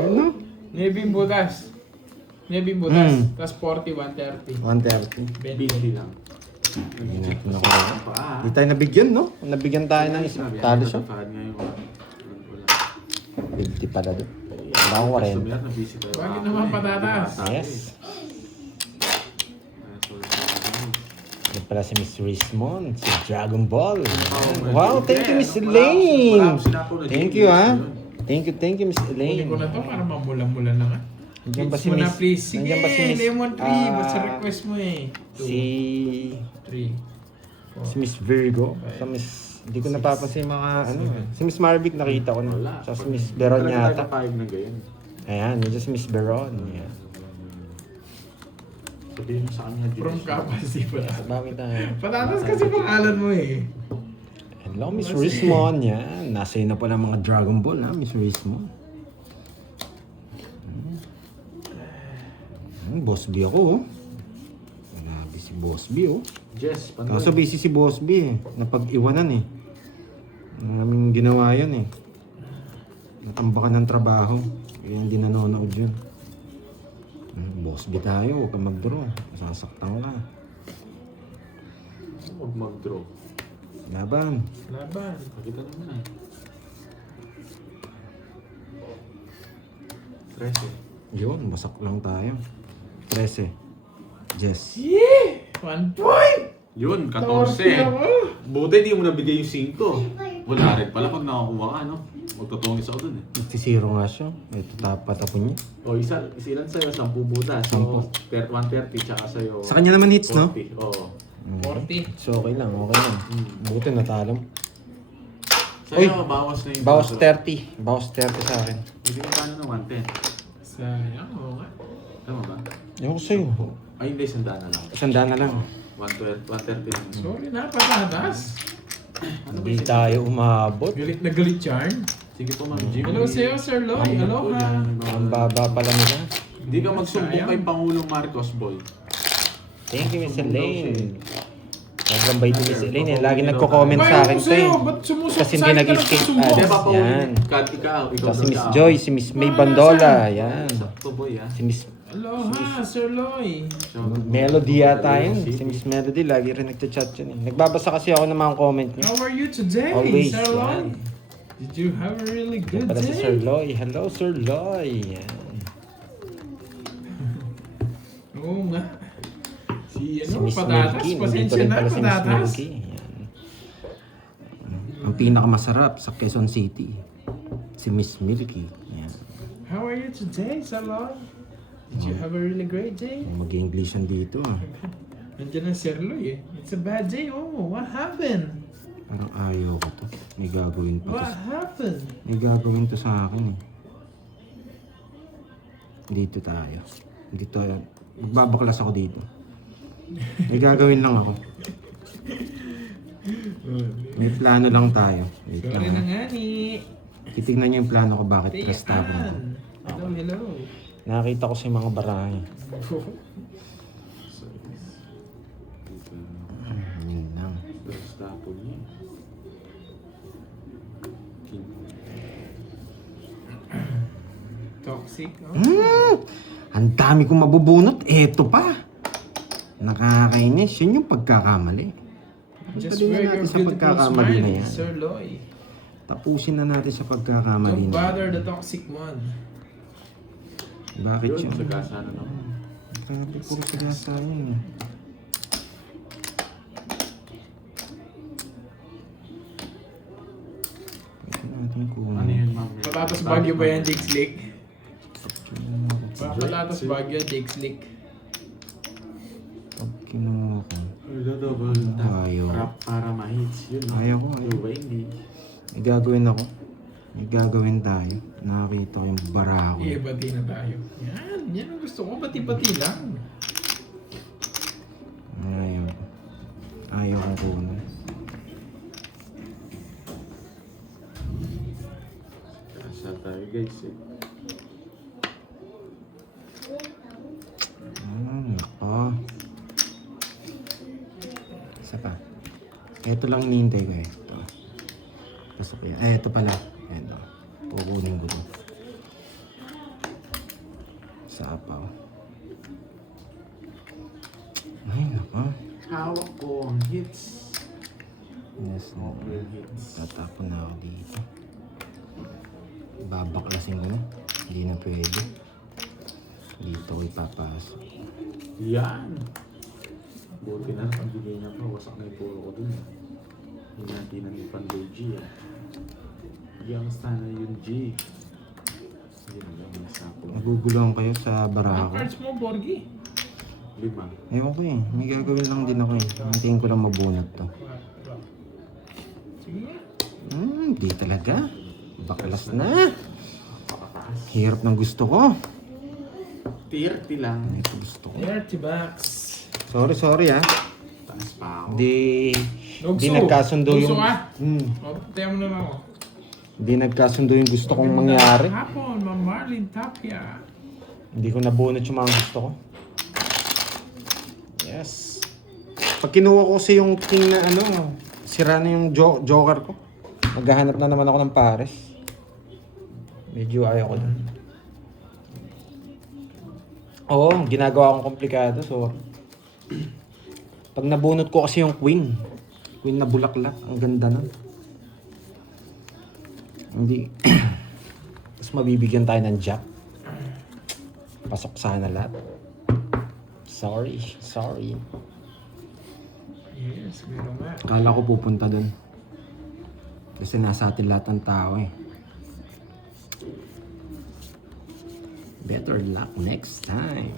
Ano? Nebing butas. Nebing butas. Tapos 40, 130. 130. 20 lang. Hindi natin ako. Pa, ha? Hindi tayo nabigyan, no? Nabigyan tayo ng isa. Talo siya. Natatahan nga yung wala. 50 pala doon. Wala akong 40. Bakit naman patatas? Yes. Yan pala si Miss Rismon, si Dragon Ball. Wow, thank you, Miss Elaine. Thank you, ha? Thank you, Miss Kunin ko Elaine. na to para mamula-mula na nga. Nandiyan ba Hits si mo na Miss? please. Sige, Nandiyan ba si Miss? Lemon 3. Basta request mo eh. Si 3. Miss Virgo. Sa Miss, hindi ko napapansin yung mga ano. Si Miss Marvick nakita ko na. Wala. Sa si Miss Beron yata. Talaga na ganyan. Ayan, yun si Miss Beron. Ayan. Sabihin mo sa kanya, From Kapas, di ba? Bakit tayo? Patatas kasi pangalan mo eh. Hello, Miss Rismon. Yan. Nasa na pala mga Dragon Ball, ha, Miss Rismon. Boss B ako, oh. Grabe si Boss B, oh. Jess, Kaso busy si Boss B, eh. Napag-iwanan, eh. Maraming ginawa yun, eh. Natambakan ng trabaho. Kaya hindi nanonood yun. Boss B tayo, huwag kang mag-draw. Masasaktan ka. Huwag mag-draw. Laban. Laban. Pakita naman eh. 13. Yun, basak lang tayo. 13. Jess. Yeah! 1 point! Yun, 14 14. ako. Buti di mo nabigay yung 5. Wala rin pala pag nakakuha ka, no? Magtotongis ako dun eh. Nagsi-0 nga siya. Ito patapon niya. O, ilan sa'yo? 10 butas. So, 130 tsaka sa'yo. Sa kanya naman hits, no? 40. Oo. 40. So okay lang, okay lang. Buti natalo. Sa'yo, bawas na yung Bawas bawas. 30. Bawas 30 sa akin. Hindi na paano na 110. Sayang, oo nga. Tama ba? Yung ko sa'yo. Ay, hindi, 100 na lang. Sandaan na lang. 130 lang. Sorry na, patatas. Hindi tayo umabot. Galit na galit yarn. Sige po, Ma'am Jim. Hello sa'yo, Sir Lloyd. Aloha. Ang baba pala nila. Hindi ka magsumbong kay Pangulong Marcos, boy. Thank you, Miss Elaine. Sobrang bait ni Miss Elaine. Eh. Lagi nagko-comment sa Bayan akin ko to sa'yo. eh. Ba't sumusok Kasi hindi sa'yo ka nag-escape nagsusumbong? ads. Hindi ba, Paul? Yan. Kat, ikaw. Ito si Miss Joy, si Miss May Bandola. Yan. Sakto, boy, ha? Si Miss Aloha, Sir Lloyd. Melody yata yun. Si Miss Melody, lagi rin nagchat yun eh. Nagbabasa kasi ako ng mga comment niya. How are you today, Always, Sir yan. Lloyd? Did you have a really Yan good pala si Sir day? Loy. Hello, Sir Loy. Yan. Oo nga. Si Si ano, Miss patatas. Milky. Nandito Pasensya rin na, pala si Miss patatas. Milky. Ayan. Ang pinakamasarap sa Quezon City. Si Miss Milky. Ayan. How are you today, Salon? Did you have a really great day? Mag-Englishan dito ah. Nandiyan ang Sir Loy eh. It's a bad day. Oh, what happened? Parang ayaw ko to. May gagawin pa to. What happened? May gagawin to sa akin eh. Dito tayo. Dito tayo. Magbabaklas ako dito. May gagawin lang ako. May plano lang tayo. Wait Sorry lang. na ah. nga ni. Titignan niyo yung plano ko bakit presta ako. Tiyan. Hello, hello. Nakakita ko sa mga barahe. Yun lang. First tapon niya. Toxic, no? Ang dami kong mabubunot. Eto pa. Nakakainis. Yun yung pagkakamali. Just Tapusin na wear natin your sa beautiful pagkakamali na smile, yan. Sir Loy. Tapusin na natin sa pagkakamali Don't na bother yan. the toxic one. Bakit Yun, yun? sagasa na naman. Sabi, puro sagasa yun eh. Ito natin kung... Ano yun, ma'am? Patatas Baguio ba yan, Jake Slick? Pag Patatas Baguio, Jake Slick. kinuha ko. Double tap. Ayaw. Para ma-hits. Yun, no? Ayaw ko, ayaw. Diba, hindi. May gagawin ako. May gagawin tayo. Nakakita ko yung bara ko. Bati na tayo. Yan, yan ang gusto ko. Bati-bati lang. Ayaw. Ayaw kong kunin. Kasal tayo, guys. Eh. Nako. Isa pa. Ito lang hinihintay ko eh. Ito. Gusto ko yan. Ito pala. Ito. Pukunin ko to. Sa apaw. Ay, nako. Hawak ko ang hits. Yes, no. Real hits. Tatapon na ako dito. Babaklasin ko na. Hindi na pwede. Dito ko ipapasok. Yan. Buti na lang, bigay niya pa. Wasak na yung puro ko dun. Hinati na ni Pandoy G. Yung sana yung G. Yan lang yung sapo. Naguguluhan kayo sa Ang barako. cards mo, Borgi. 5. Ewan ko eh. May gagawin lang din ako eh. Hintayin ko lang mabunot to. Sige. Di talaga. Baklas na. Hirap ng gusto ko. 30 lang. Ito gusto ko. 30 bucks. Sorry ah. Taas pa ako. Di Lugso. nagkasundo Lugso yung... ka? Hmm. O, tayo mo na lang ako. Di nagkasundo yung gusto kong mangyari. Hapon, Ma'am Marlene Tapia. Hindi ko nabunot yung mga gusto ko. Yes. Pag kinuha ko kasi yung king na ano, sira na yung joker ko. Maghahanap na naman ako ng pares. Medyo ayaw ko dun. Oo, ginagawa kong komplikado. So, pag nabunot ko kasi yung queen na bulaklak, ang ganda nun. Hindi. Tapos mabibigyan tayo ng jack. Pasok sana lahat. Sorry. Yes, meron nga. Akala ko pupunta dun. Kasi nasa atin lahat ng tao eh. Better luck next time.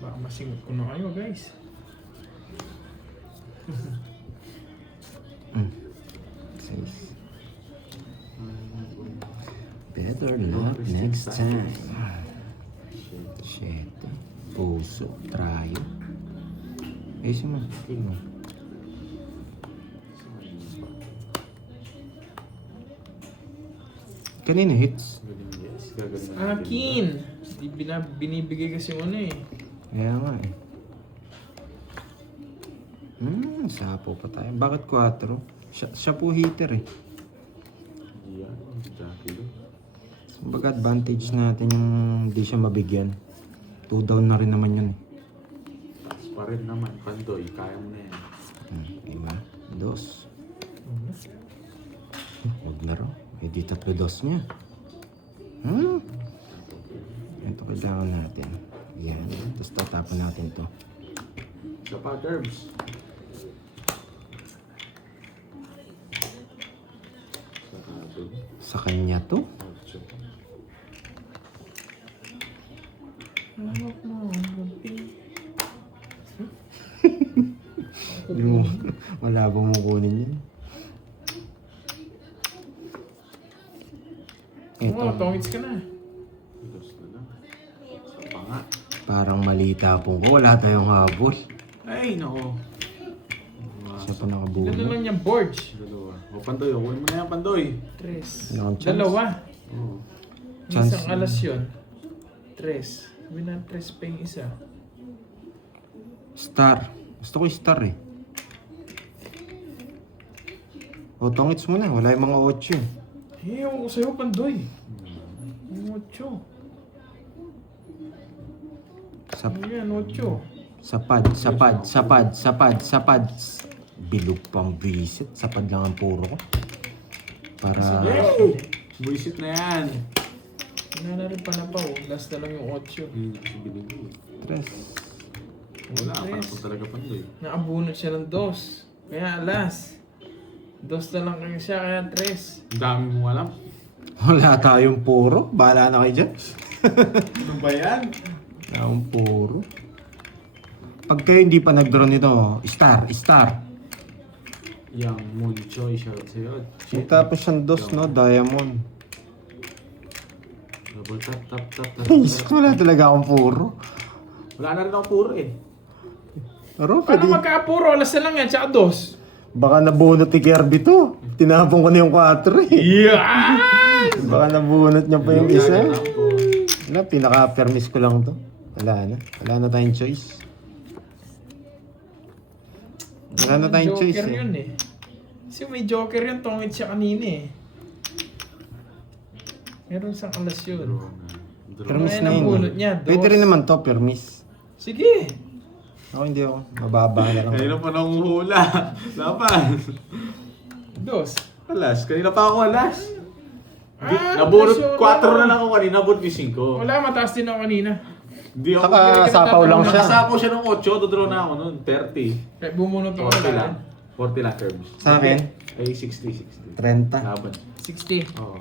Baka masingot ko na kayo, guys. Sis. Better luck next time. Shit. Puso. Trayo. Ayusin mo. Kanina hits. Yes, gagaling natin. Akin! Di binibigay kasi yung ano eh. Kaya nga eh. Sapo pa tayo. Bakit 4? Siya po hitter eh. Yan, Jackie. Kumbaga advantage natin yung hindi siya mabigyan. 2 down na rin naman yun eh. Taas pa rin naman, Pandoy. Kaya mo na yan. Diba? 2. Huwag na raw. Eh, di 3-2 niya. Ito kailangan natin. Yan. Tapos tatapon natin to. Sa pa, Curbs. Sa kanya to. Hawak mo. Hindi mo, wala bang mo kunin yan? Oo, tongits ka na. Dos na lang. Sa pa nga. Parang mali tapong ko. Wala tayong habol. Ay, nako. Siya pa nakabulo. Ano lang yung boards? Dalawa. O, Pandoy. Kunin mo na yan, Pandoy. Tres. Yung chance. Dalawa. Oo. Chance. Isang alas yun. Tres. Sabi na tres pa yung isa. Star. Gusto ko yung star eh. O, tongits mo na. Wala yung mga 8 eh. Eh, ewan ko sa'yo, Pandoy. Yung 8. Sa, Ayan, 8. sapad. Bilog pang visit. Sapad lang ang puro ko. Para... Hey! Buisit na yan. Wala na rin panapaw. Last na lang yung 8. Hindi kasi binigay. Tres. Wala, Tres. panapon talaga, Pandoy. Naabunot siya ng 2. Kaya alas. 2 na lang kayo siya, kaya 3. Ang dami mong alam. Wala tayong puro. Bahala na kayo dyan. Ano ba yan? Wala akong puro. Pag kayo hindi pa nag-draw nito, star. Yang Mulcho, shoutout sa'yo. Shit. Tapos siyang 2, no? Diamond. Double tap. Wala talaga akong puro. Wala na rin ako puro eh. Pero Paano pwede. magkapuro? Alas na lang yan, tsaka 2. Baka nabunot ni Kirby to. Tinapon ko na yung 4 eh. Yeah! Baka nabunot niya pa yung isa. Gagawin ko. Wala, pinaka-permis ko lang to. Wala na tayong choice. Wala na tayong choice Joker yun eh. eh. Kasi may Joker yun, tongit siya kanina eh. Meron isang alas yun. Draw. Permis Kaya na yun nabunot eh. niya, Pwede 2. rin naman to, permis. Sige. Ako hindi ako. Mababa na lang. Kanina pa nanguhula. Lapan. 2. Alas. Kanina pa ako alas. Ah, Nabunot, presyo 4 na lang ako kanina. Nabunot yung 5. Wala, mataas din ako kanina. Hindi ako. Saka sapaw lang siya. Nakasapaw siya ng 8. Dodraw na ako nun. 30. Kaya bumunot ako 40 lang. lang. 40 lang Curbs. Sa akin? Ay, 60. 30. Laban. 60. Oo.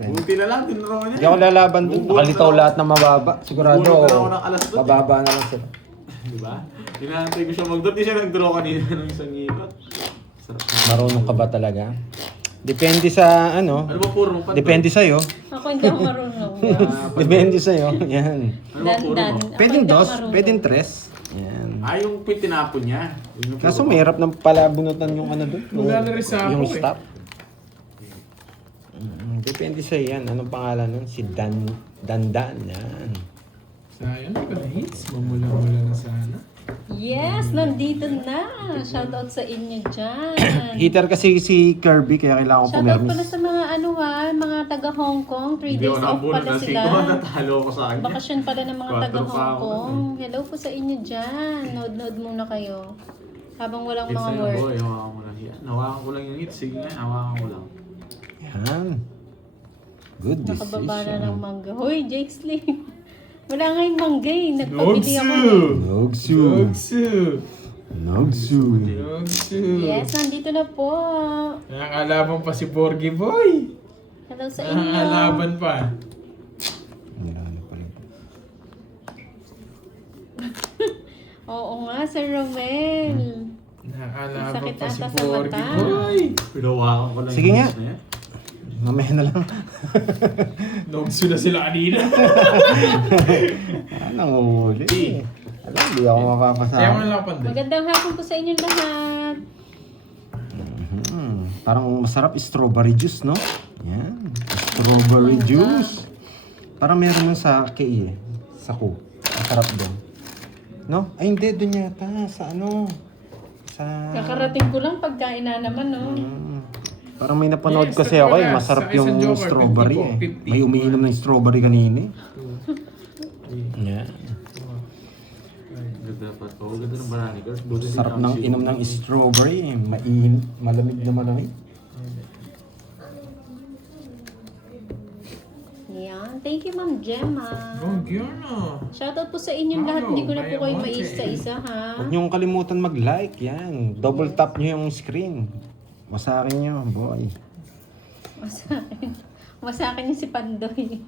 Buti na lang, tinraw niya. Hindi ako lalaban dun. Nakalitaw lahat ng mababa. Sigurado, Bubunot na ako ng alas doon. mababa na lang sila. Di ba? Inaantay ko siya mag-draw. Di siya nag-draw kanina ng isang ikot. Sarap. Marunong ka ba talaga? Depende sa ano. Ano ba puro mo? Depende sa'yo. Ako hindi ako marunong. Depende sa'yo. Yan. Ano ba puro mo? Pwedeng Ako hindi 2, ako marunong. pwedeng 3. Yan. Yung tinapon niya. Yun yung Kaso puro mo. mahirap ng palabunutan yung ano doon. Wala na rin sa Yung ako eh. stop. Depende sa'yo yan. Anong pangalan nun? Si Dandan. Yan. Sayang, hindi ko na hits. Mamula-mula na sana. Yes, nandito na. Shoutout sa inyo dyan. Hitter kasi si Kirby kaya kailangan ko Shoutout pala pumermis. sa mga mga taga Hong Kong. 3 Hindi days ako off nabunod pala na sila. 5. Natalo ko sa kanya. Bakasyon pala ng mga taga 4 pa Hong ako. Kong. Hello po sa inyo dyan. Nod muna kayo. Habang walang Hits mga na yun, work. boy. Hawakan ko lang yan. Hawakan ko lang yung hits. Sige nga, hawakan ko lang. Yan. Good Nakababa na ng decision. mangga. Hoy, Jake Sling. Wala nga yung mangga eh. Nagpabili ako. Nogsu. Nogsu! Nogsu. Nogsu! Yes, nandito na po. Nakakalaban pa si Porgy Boy! Hello sa inyo. Nakakalaban pa. Nilalo pala. Oo nga, Sir Romel. Nakakalaban Sakit pa si ata sa Porgy mata. Boy! Pinawakan ko lang Sige yung nga. hits na yan. Mamaya na lang. Nogsu na sila kanina. Nanguhuli. Alam, hindi ako Kaya mo mapapasama. na lang panday. Magandang hapon po sa inyong lahat. Parang masarap strawberry juice, no? Yan. Strawberry juice. Parang meron nun sa KE eh. Sa ko. Masarap doon. No? Ay, hindi. Doon yata. Sa ano? Sa... Kakarating ko lang pagkain na naman, no? Parang may napanood Yes, kasi ako eh. wala. Masarap Sa isang yung Joker, strawberry 50 po, eh. 50. May umiinom ng strawberry kanina eh. Yeah. Ganda pa to. Ganda ng banana curve. Buti din Sarap ako ng si- inom ng strawberry eh. Malamig na malamig. Ma'am Gemma. Oh, Giorno. Shoutout po sa inyong lahat. Hindi ko na po kayo maisa-isa, ha? Huwag niyong kalimutan mag-like. Yan. Double tap niyo yung screen. Masakin niyo, boy. Masakin. Masakin yung si Pandoy.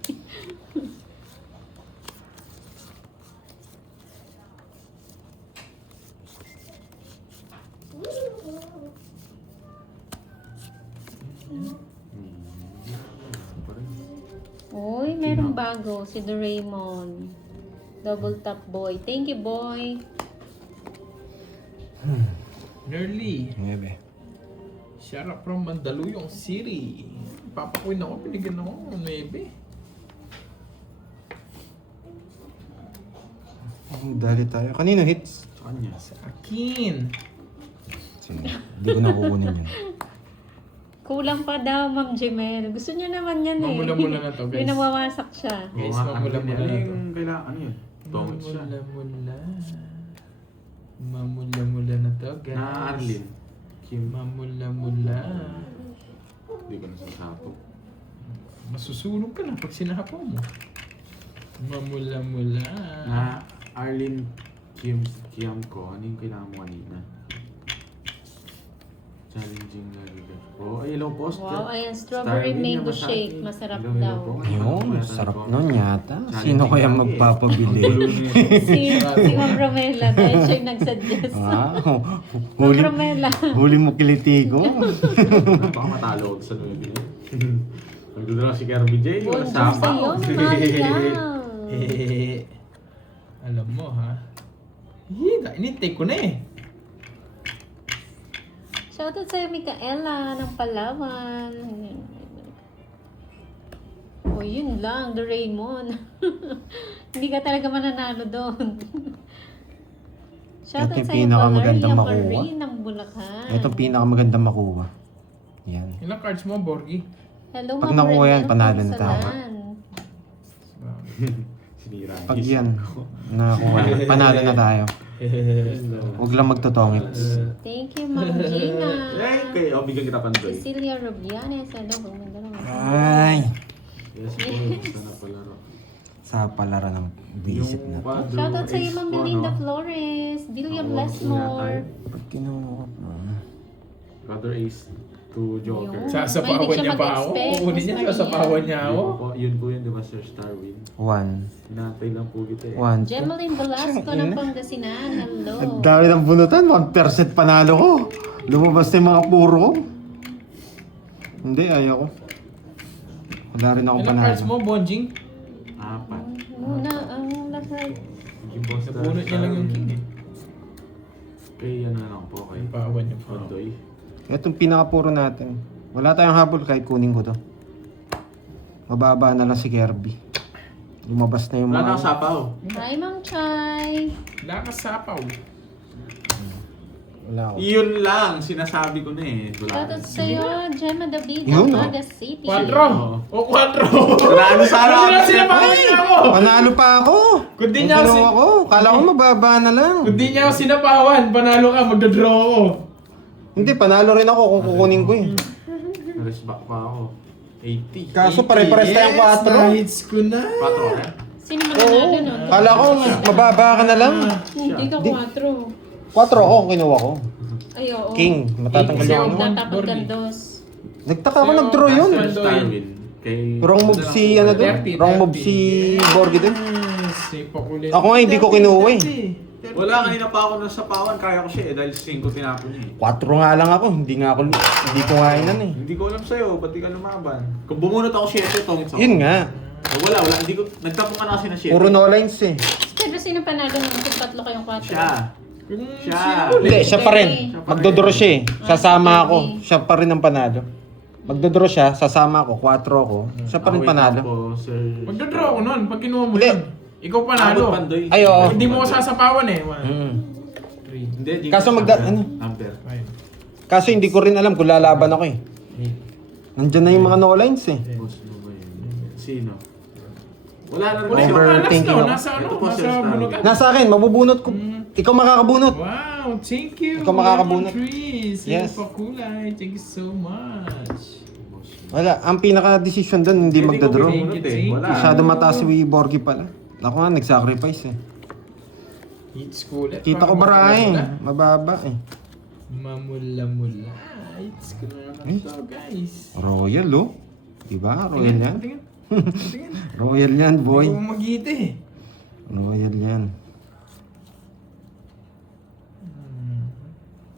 Uy, merong bago. Si Doraemon. Double tap boy. Thank you, boy. Nerly. Ngebe. Shara from Mandaluyong City. Papakuin ako, pinigyan ako. Maybe. Dali tayo. Kanino hits? Sa kanya. Sa akin. Sige. Hindi ko na kukunin yun. Kulang pa daw, Ma'am Jemel. Gusto niya naman yan eh. Mamula-mula na to, guys. May nawawasak siya. Guys, Oo nga, mamula-mula ano na to. yung kailangan, ano yun? Tongits siya. Mamula-mula. Mamula-mula na to, guys. Na Arlene. Kim. Mamula-mula. Hindi ko nasasapo. Masusunog ka na pag sinahapo mo. Mamula-mula. Na Arlene Kim ko, ano yung kailangan mo kanina? Challenging na rin. Oh, ay, yellow post. Wow, ayan. Strawberry mango shake. Masarap daw. Ayun, sarap nun yata. Sino kaya magpapabili? Si Ma'am Romela. Dahil siya yung nagsuggest. Wow. Ma'am Huli, Romela. huli mo kilitigo. Baka matalo ako sa nuwi. Magdudala si Kirby J. Wala Bonjour sama. sa'yo, Mariel. Alam mo, ha? Higa, inintay ko na eh. Shoutout sa'yo, Micaela ng Palawan. O, yun lang, Doraemon. Hindi ka talaga mananalo doon. Shoutout Ito yung sa'yo, pinakamagandang Valeria makuha. Marie ng Bulacan. Ito pinakamagandang makuha. Yan. Ilang cards mo, Borgie? Hello, Pag Ma'am nakuha yan, Renel panalo na tayo. Pangsalan. Sinira. Pag yan, nakakuha. Panalo na tayo. Huwag lang magtotongits. Thank you, Ma'am Gina. Eh, kayo, bigyan kita pandoy. Cecilia Rubianes. Hello, Bumindaro. Ay! Yes, po. Gusto na palaro. Sa palaro ng visit na to. quadro Shoutout sa'yo, ace Ma'am po, Melinda no? Flores. William Ako, Lesmore. Pag kinuha ko. Quadro ace, 2 joker. Yun. Sasapawan Mahilig siya niya pa ako. mag-expect. Kukunin niya, Gusto sasapawan niya ako. Yun po yun, di ba, Sir Starwin? 1. Hinatay lang po kita eh. 1. Gemeline Velasco ng Pangasinan. Hello. Ang dami ng bunutan. 1% panalo ko. Lumabas na yung mga puro ko. Hindi, ayaw ko. Wala rin akong Ilang cards panalo. mo, Bonjing? 4. Muna ang lahat. Yung boss Napunot niya lang yung king eh. Kaya ano na lang po, kay Pawan niya pa. Pandoy. Itong pinakapuro natin. Wala tayong habol kahit kunin ko to. Mababa na lang si Kirby. Lumabas na yung Wala na mga... ako sapaw. Hi, Ma'am Chay. Lakas sapaw. Wala ako. Iyon lang, sinasabi ko na eh. Wala. Shoutout sa'yo, Gemma David Yun, ng no? Naga City. 4! O 4! Wala na sana Kundi na ako. sinapawan niya ako! Panalo pa ako! Kundi Kung niya ako ginawa ko, kala ko mababa na lang. Kundi niya ako sinapawan, panalo ka, magdodraw ako. Hindi, panalo rin ako kung kukunin ko eh. Rest back pa ako. 80. Kaso pare-pares tayong 4. na-hits ko na. 4 eh? Sino mananalo no? Kala ko mababa ka na lang. Hindi ka 4. 4 ako kung kinuha ko. Ay, oo. King, matatanggal King, yung ano. Tatapag ka dos. Nagtaka ako nag-draw yun. Sir Starwin. Kay... Wrong move si ano doon? 30. Wrong move si Borgie doon. Sipakulit. Ako nga hindi ko kinuha eh. Wala, kanina pa ako nasa pawan. Kaya ko siya eh. Dahil 5 tinapon niya eh. 4 nga lang ako. Hindi ko nga inan eh. Hindi ko alam sa'yo, ba't di ka lumaban? Kung bumunot ako 7, tongits ako. Yun nga. Wala, hindi ko, nagtapong ka na kasi na 7. Puro no lines eh. Pero sino panalo nung kung tatlo kayong 4? Siya. Siya. Hindi, siya pa rin. Magdodraw siya eh. Sasama ako. Siya pa rin ang panalo. Magdodraw siya, sasama ako, 4 ako. Siya pa rin Wait panalo. lang po, sir. Magdodraw ako nun, pag kinuha mo Hindi. yun. Ikaw panalo. Abot Pandoy. Ay, oo. Hindi mo ko sasapawan eh. 1, Mm. 3, Hindi, di Kaso ko magda- Amber. ano? Amber. 5, Kaso hindi ko rin alam kung lalaban ako eh. 8. Nandyan na yung mga no lines eh. Boss mo ba yun? Sino? Wala na rin. Wala yung malas Overthinking daw. ako. Nasa ano? Ito po, Nasa Sir Star. bunutan. Nasa akin, mabubunot ko. Ikaw makakabunot. Wow, thank you. Ikaw makakabunot. Trees. Yes. Yes. Pakulay. Thank you so much. Boss mo. Wala, ang pinaka-decision doon, hindi magdadraw. Wala. Masyado mataas si Borgie pala. Ako nga, nag-sacrifice eh. It's cool. Kita ko bara eh. Mababa eh. Mamula-mula. It's cool naman to, guys. Royal oh. Diba? Royal yan. Tingin. Tingin. Royal yan, boy. Hindi ko magite. Royal yan.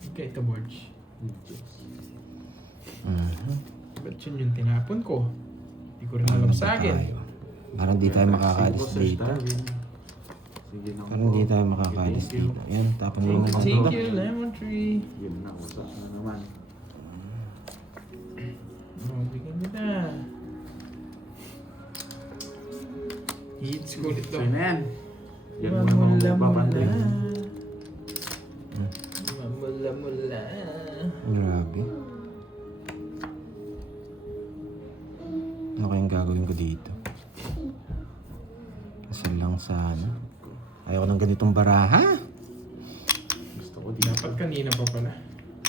Okay, ito, Borge. Mhm. Ba't yun yung tinapon ko? Hindi ko rin alam sa akin. Parang di tayo makakalis dito. Sige na. Parang di tayo makakalis dito. Yan, tapon mo na Thank dito. you, Lemon Tree. Yun na, usa na naman. Oh, bigyan kita. Hits ko ulit So to. yun na yan. Yan mo naman magpapantay. Mamula-mula. Grabe. Ano kayang gagawin ko dito? Kasi lang sa ano. Ayoko ng ganitong baraha. Gusto ko dito. Dapat kanina pa pala.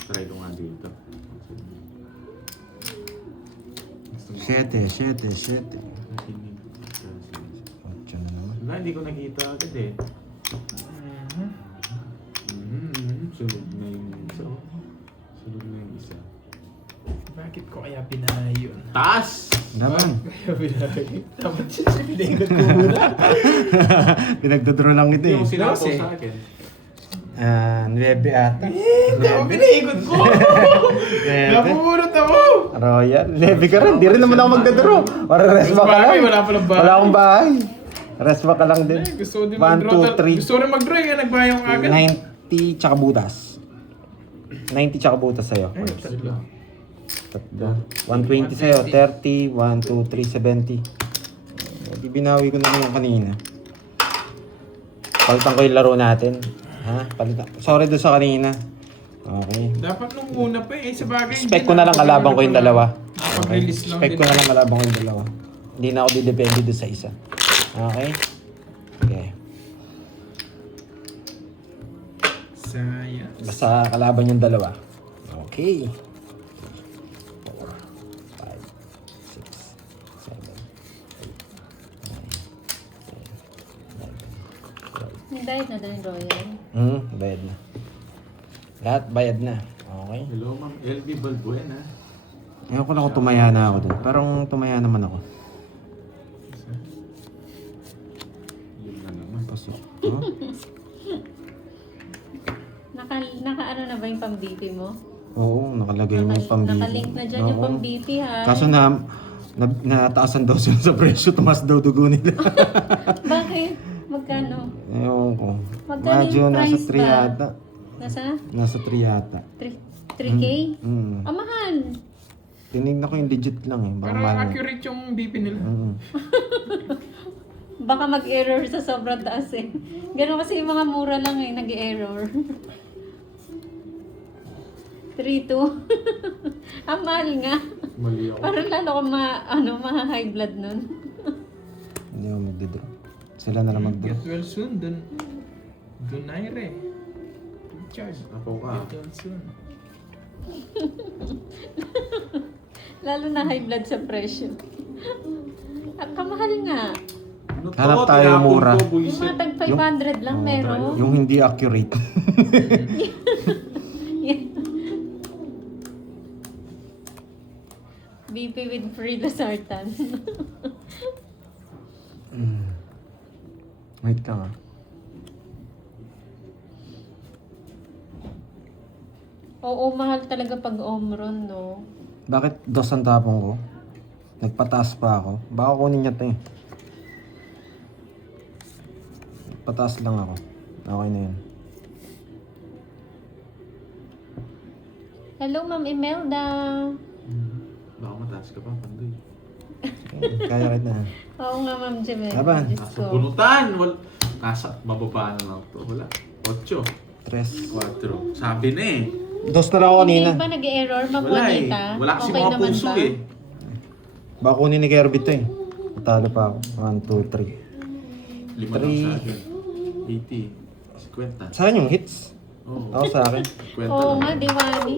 Try ko nga dito. Gusto ko. 7. 8 na naman. Wala, hindi ko nakita agad eh. Sunod na yung isa. Sunod na yung isa. Bakit ko kaya pinahay yun? Taas! Naman. Kaya pinahay? Dapat siya siya pinahingot ko muna. Pinagdodraw lang ito eh. Yung sinapo Kasi- sa akin. 9 ata. Dapat pinahingot ko! 9. Napumulot ako! Royal. 9 ka rin. Di rin naman ako magdodraw. Para rest Mas back ka bagay, lang. wala palang bahay. Wala akong bahay. Rest back ka lang din. Eh, gusto ko din 1, mag-draw. 2, 3. Gusto ko rin mag-draw kaya nagbayang agad. 90 tsaka butas. 90 tsaka butas sa'yo. Ay, tatlo. Tatlo. 120 sa'yo. 30, 1, 2, 3, 70. Di binawi ko na yung kanina. Palitan ko yung laro natin. Ha? Palitan. Sorry doon sa kanina. Okay. Dapat nung una pa eh. Sa bagay. Spec ko na lang kalaban ko yung dalawa. Nakapag-release lang Spec din. ko na lang kalaban ko yung dalawa. Hindi na ako didepende doon sa isa. Okay? Okay. Sayang. Basta kalaban yung dalawa. Okay. 4, 5, 6, 7, 8, 9, 10, 11, 12. May diet na din, Royal. Bayad na. Lahat bayad na. Okay. Hello, Ma'am LB Balbuena. Ngayon ko lang kung tumaya na ako doon. Parang tumaya naman ako. Yun na naman. Pasok. Oh? Naka ano na ba yung pang-BP mo? Oo, nakalagay mo yung pambili. Nakalink na dyan yung Oo. pang-BP ha. Kaso nataasan daw sila sa presyo, tumas daw dugo nila. Bakit? Magkano? Ewan ko. Magkano Medyo yung nasa price 3 ba? yata. Nasa? Nasa 3 yata. 3K? Mm. Ah, mahal. Tinignan ko yung legit lang eh. Baka Parang mahal. accurate yung BP nila. Baka mag-error sa sobrang taas eh. Ganun kasi yung mga mura lang eh, nag-error. 3-2. Ang mahal nga. Mali ako. Parang lalo ko ma-high blood nun. Hindi ako magdidraw. Sila na lang magdraw. Get well soon. Donaire. Charge. Ako ka. Get well soon. Lalo na high blood sa presyo. Ang kamahal nga. Ano to? Hanap tayo Tinapon mura. ko, Yung buisit. mga tag 500 lang meron. Yung hindi accurate. BP with free losartan. Wait lang ah. Oo, mahal talaga pag Omron, no? Bakit dos ang tapong ko? Nagpataas pa ako. Baka kunin niya to eh. Pataas lang ako. Okay na yun. Hello, Ma'am Imelda. Baka mataas ka pa, pandoy. Kaya kita. Oo nga, Ma'am Jemel. Laban. Diyos Nasa ko. bunutan! Nasa mababa na lang to. Wala. 8. 3. 4. Sabi na eh. Dos na lang ako kanina. Hindi ba nag-error, Ma'am Wala eh. Juanita? Wala kasi Okay mga naman puso ba? eh. Baka kunin ni Kerby to eh. Natalo pa ako. 1, 2, 3. 5 lang sa akin. 80. 50. Saan yung hits? Oo. Ako sa akin. 50 Oo lang. nga, Diwali.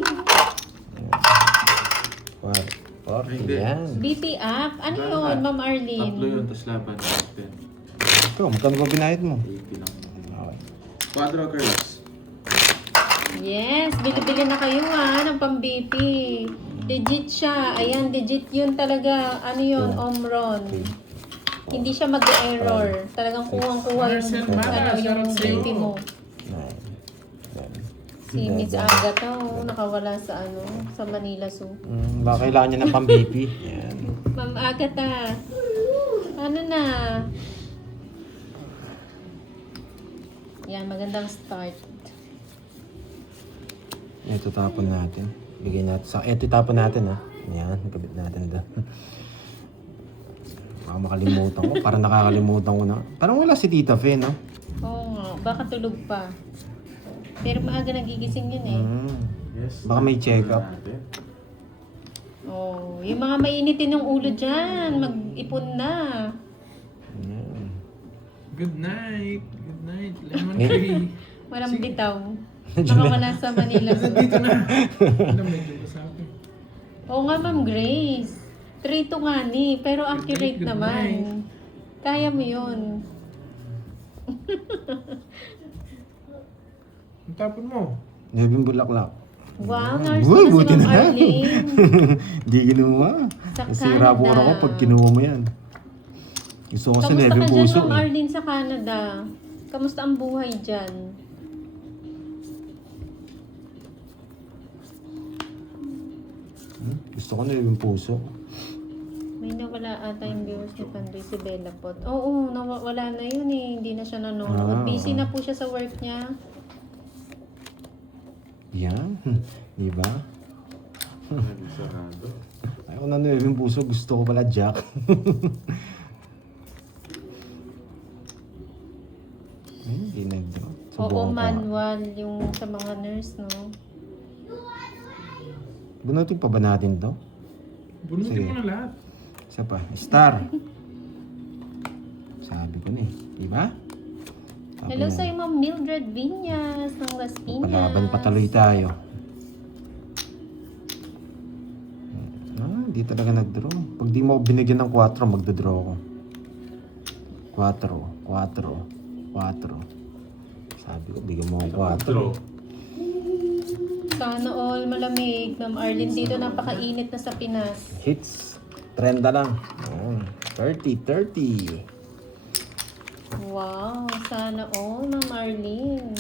4, 40. Hindi. Yan. BP up? Ano Gano'n yun, na? Ma'am Arlene? Tatlo yun, tapos laban. 10. Ito, magkano ba binayad mo? 80 lang. Okay. Quadro girls. Yes, bili-bili na kayo ng pang-BP. Legit siya. Ayan, legit yun talaga. Ano yun, Omron. Hindi siya mag-error. Talagang kuhang-kuha yung, Marcel Mara, yung shoutout sa'yo. BP mo. 9. Si Miss Agatha, nakawala sa sa Manila Zoo. Baka kailangan niya ng pang-BP. Yan. Ma'am Agatha, ano na? Yan, magandang start. Ito tapon natin. Bigay natin sa... Ito tapon natin ha. Yan, kabit natin doon. Baka makalimutan ko. Parang nakakalimutan ko na. Parang wala si Tita Fe, no? Oo nga, baka tulog pa. Pero maaga nagigising yun eh. Yes. Baka may check-up. Natin. Oh, yung mga mainitin ng ulo dyan, mag-ipon na. Yan. Good night. Good night. Lemon tree. Walang bitaw. Nakawala sa Manila Zoo. Dito na. Ano, medyo masakit. Oo nga, Ma'am Grace. 3 to nga ni, pero accurate Good naman. Kaya mo yun. Ang tapon mo. Nebing bulaklak. Wow, nurse Uy, na si buti Ma'am na. Arlene. Di kinuha. Sa Nasira po Canada. ako pag kinuha mo yan. Gusto ko kasi Kamusta Nebing ka dyan, puso. Ma'am Eh. Arlene, sa Canada? Kamusta ang buhay dyan? Gusto ko Nebing puso. May nawala ata yung viewers ni Pandoy, si Bella Pot. Oo, wala na yun eh. Hindi na siya nanonood. Ah. Busy na po siya sa work niya. Yan. Di ba? Sarado. Ayaw na Nebing puso. Gusto ko pala Jack. Ay, hindi nag-draw. Oo, Subukan ko nga. manual yung sa mga nurse, no? Bunutin pa ba natin to? Bunutin Sige. mo na lahat. Isa pa. Star. Sabi ko na eh. Di ba? Sabi Hello na. sa'yo, Ma'am Mildred Viñas ng Las Piñas. Palaban patuloy tayo. Di talaga nag-draw. Pag di mo ako binigyan ng 4, magdodraw ako. 4. Sabi ko, bigyan mo ako 4. Sana all malamig. Ma'am Arlene, dito napakainit na sa Pinas. Hits. 30 lang. 30. Wow, sana all, Ma'am Arlene.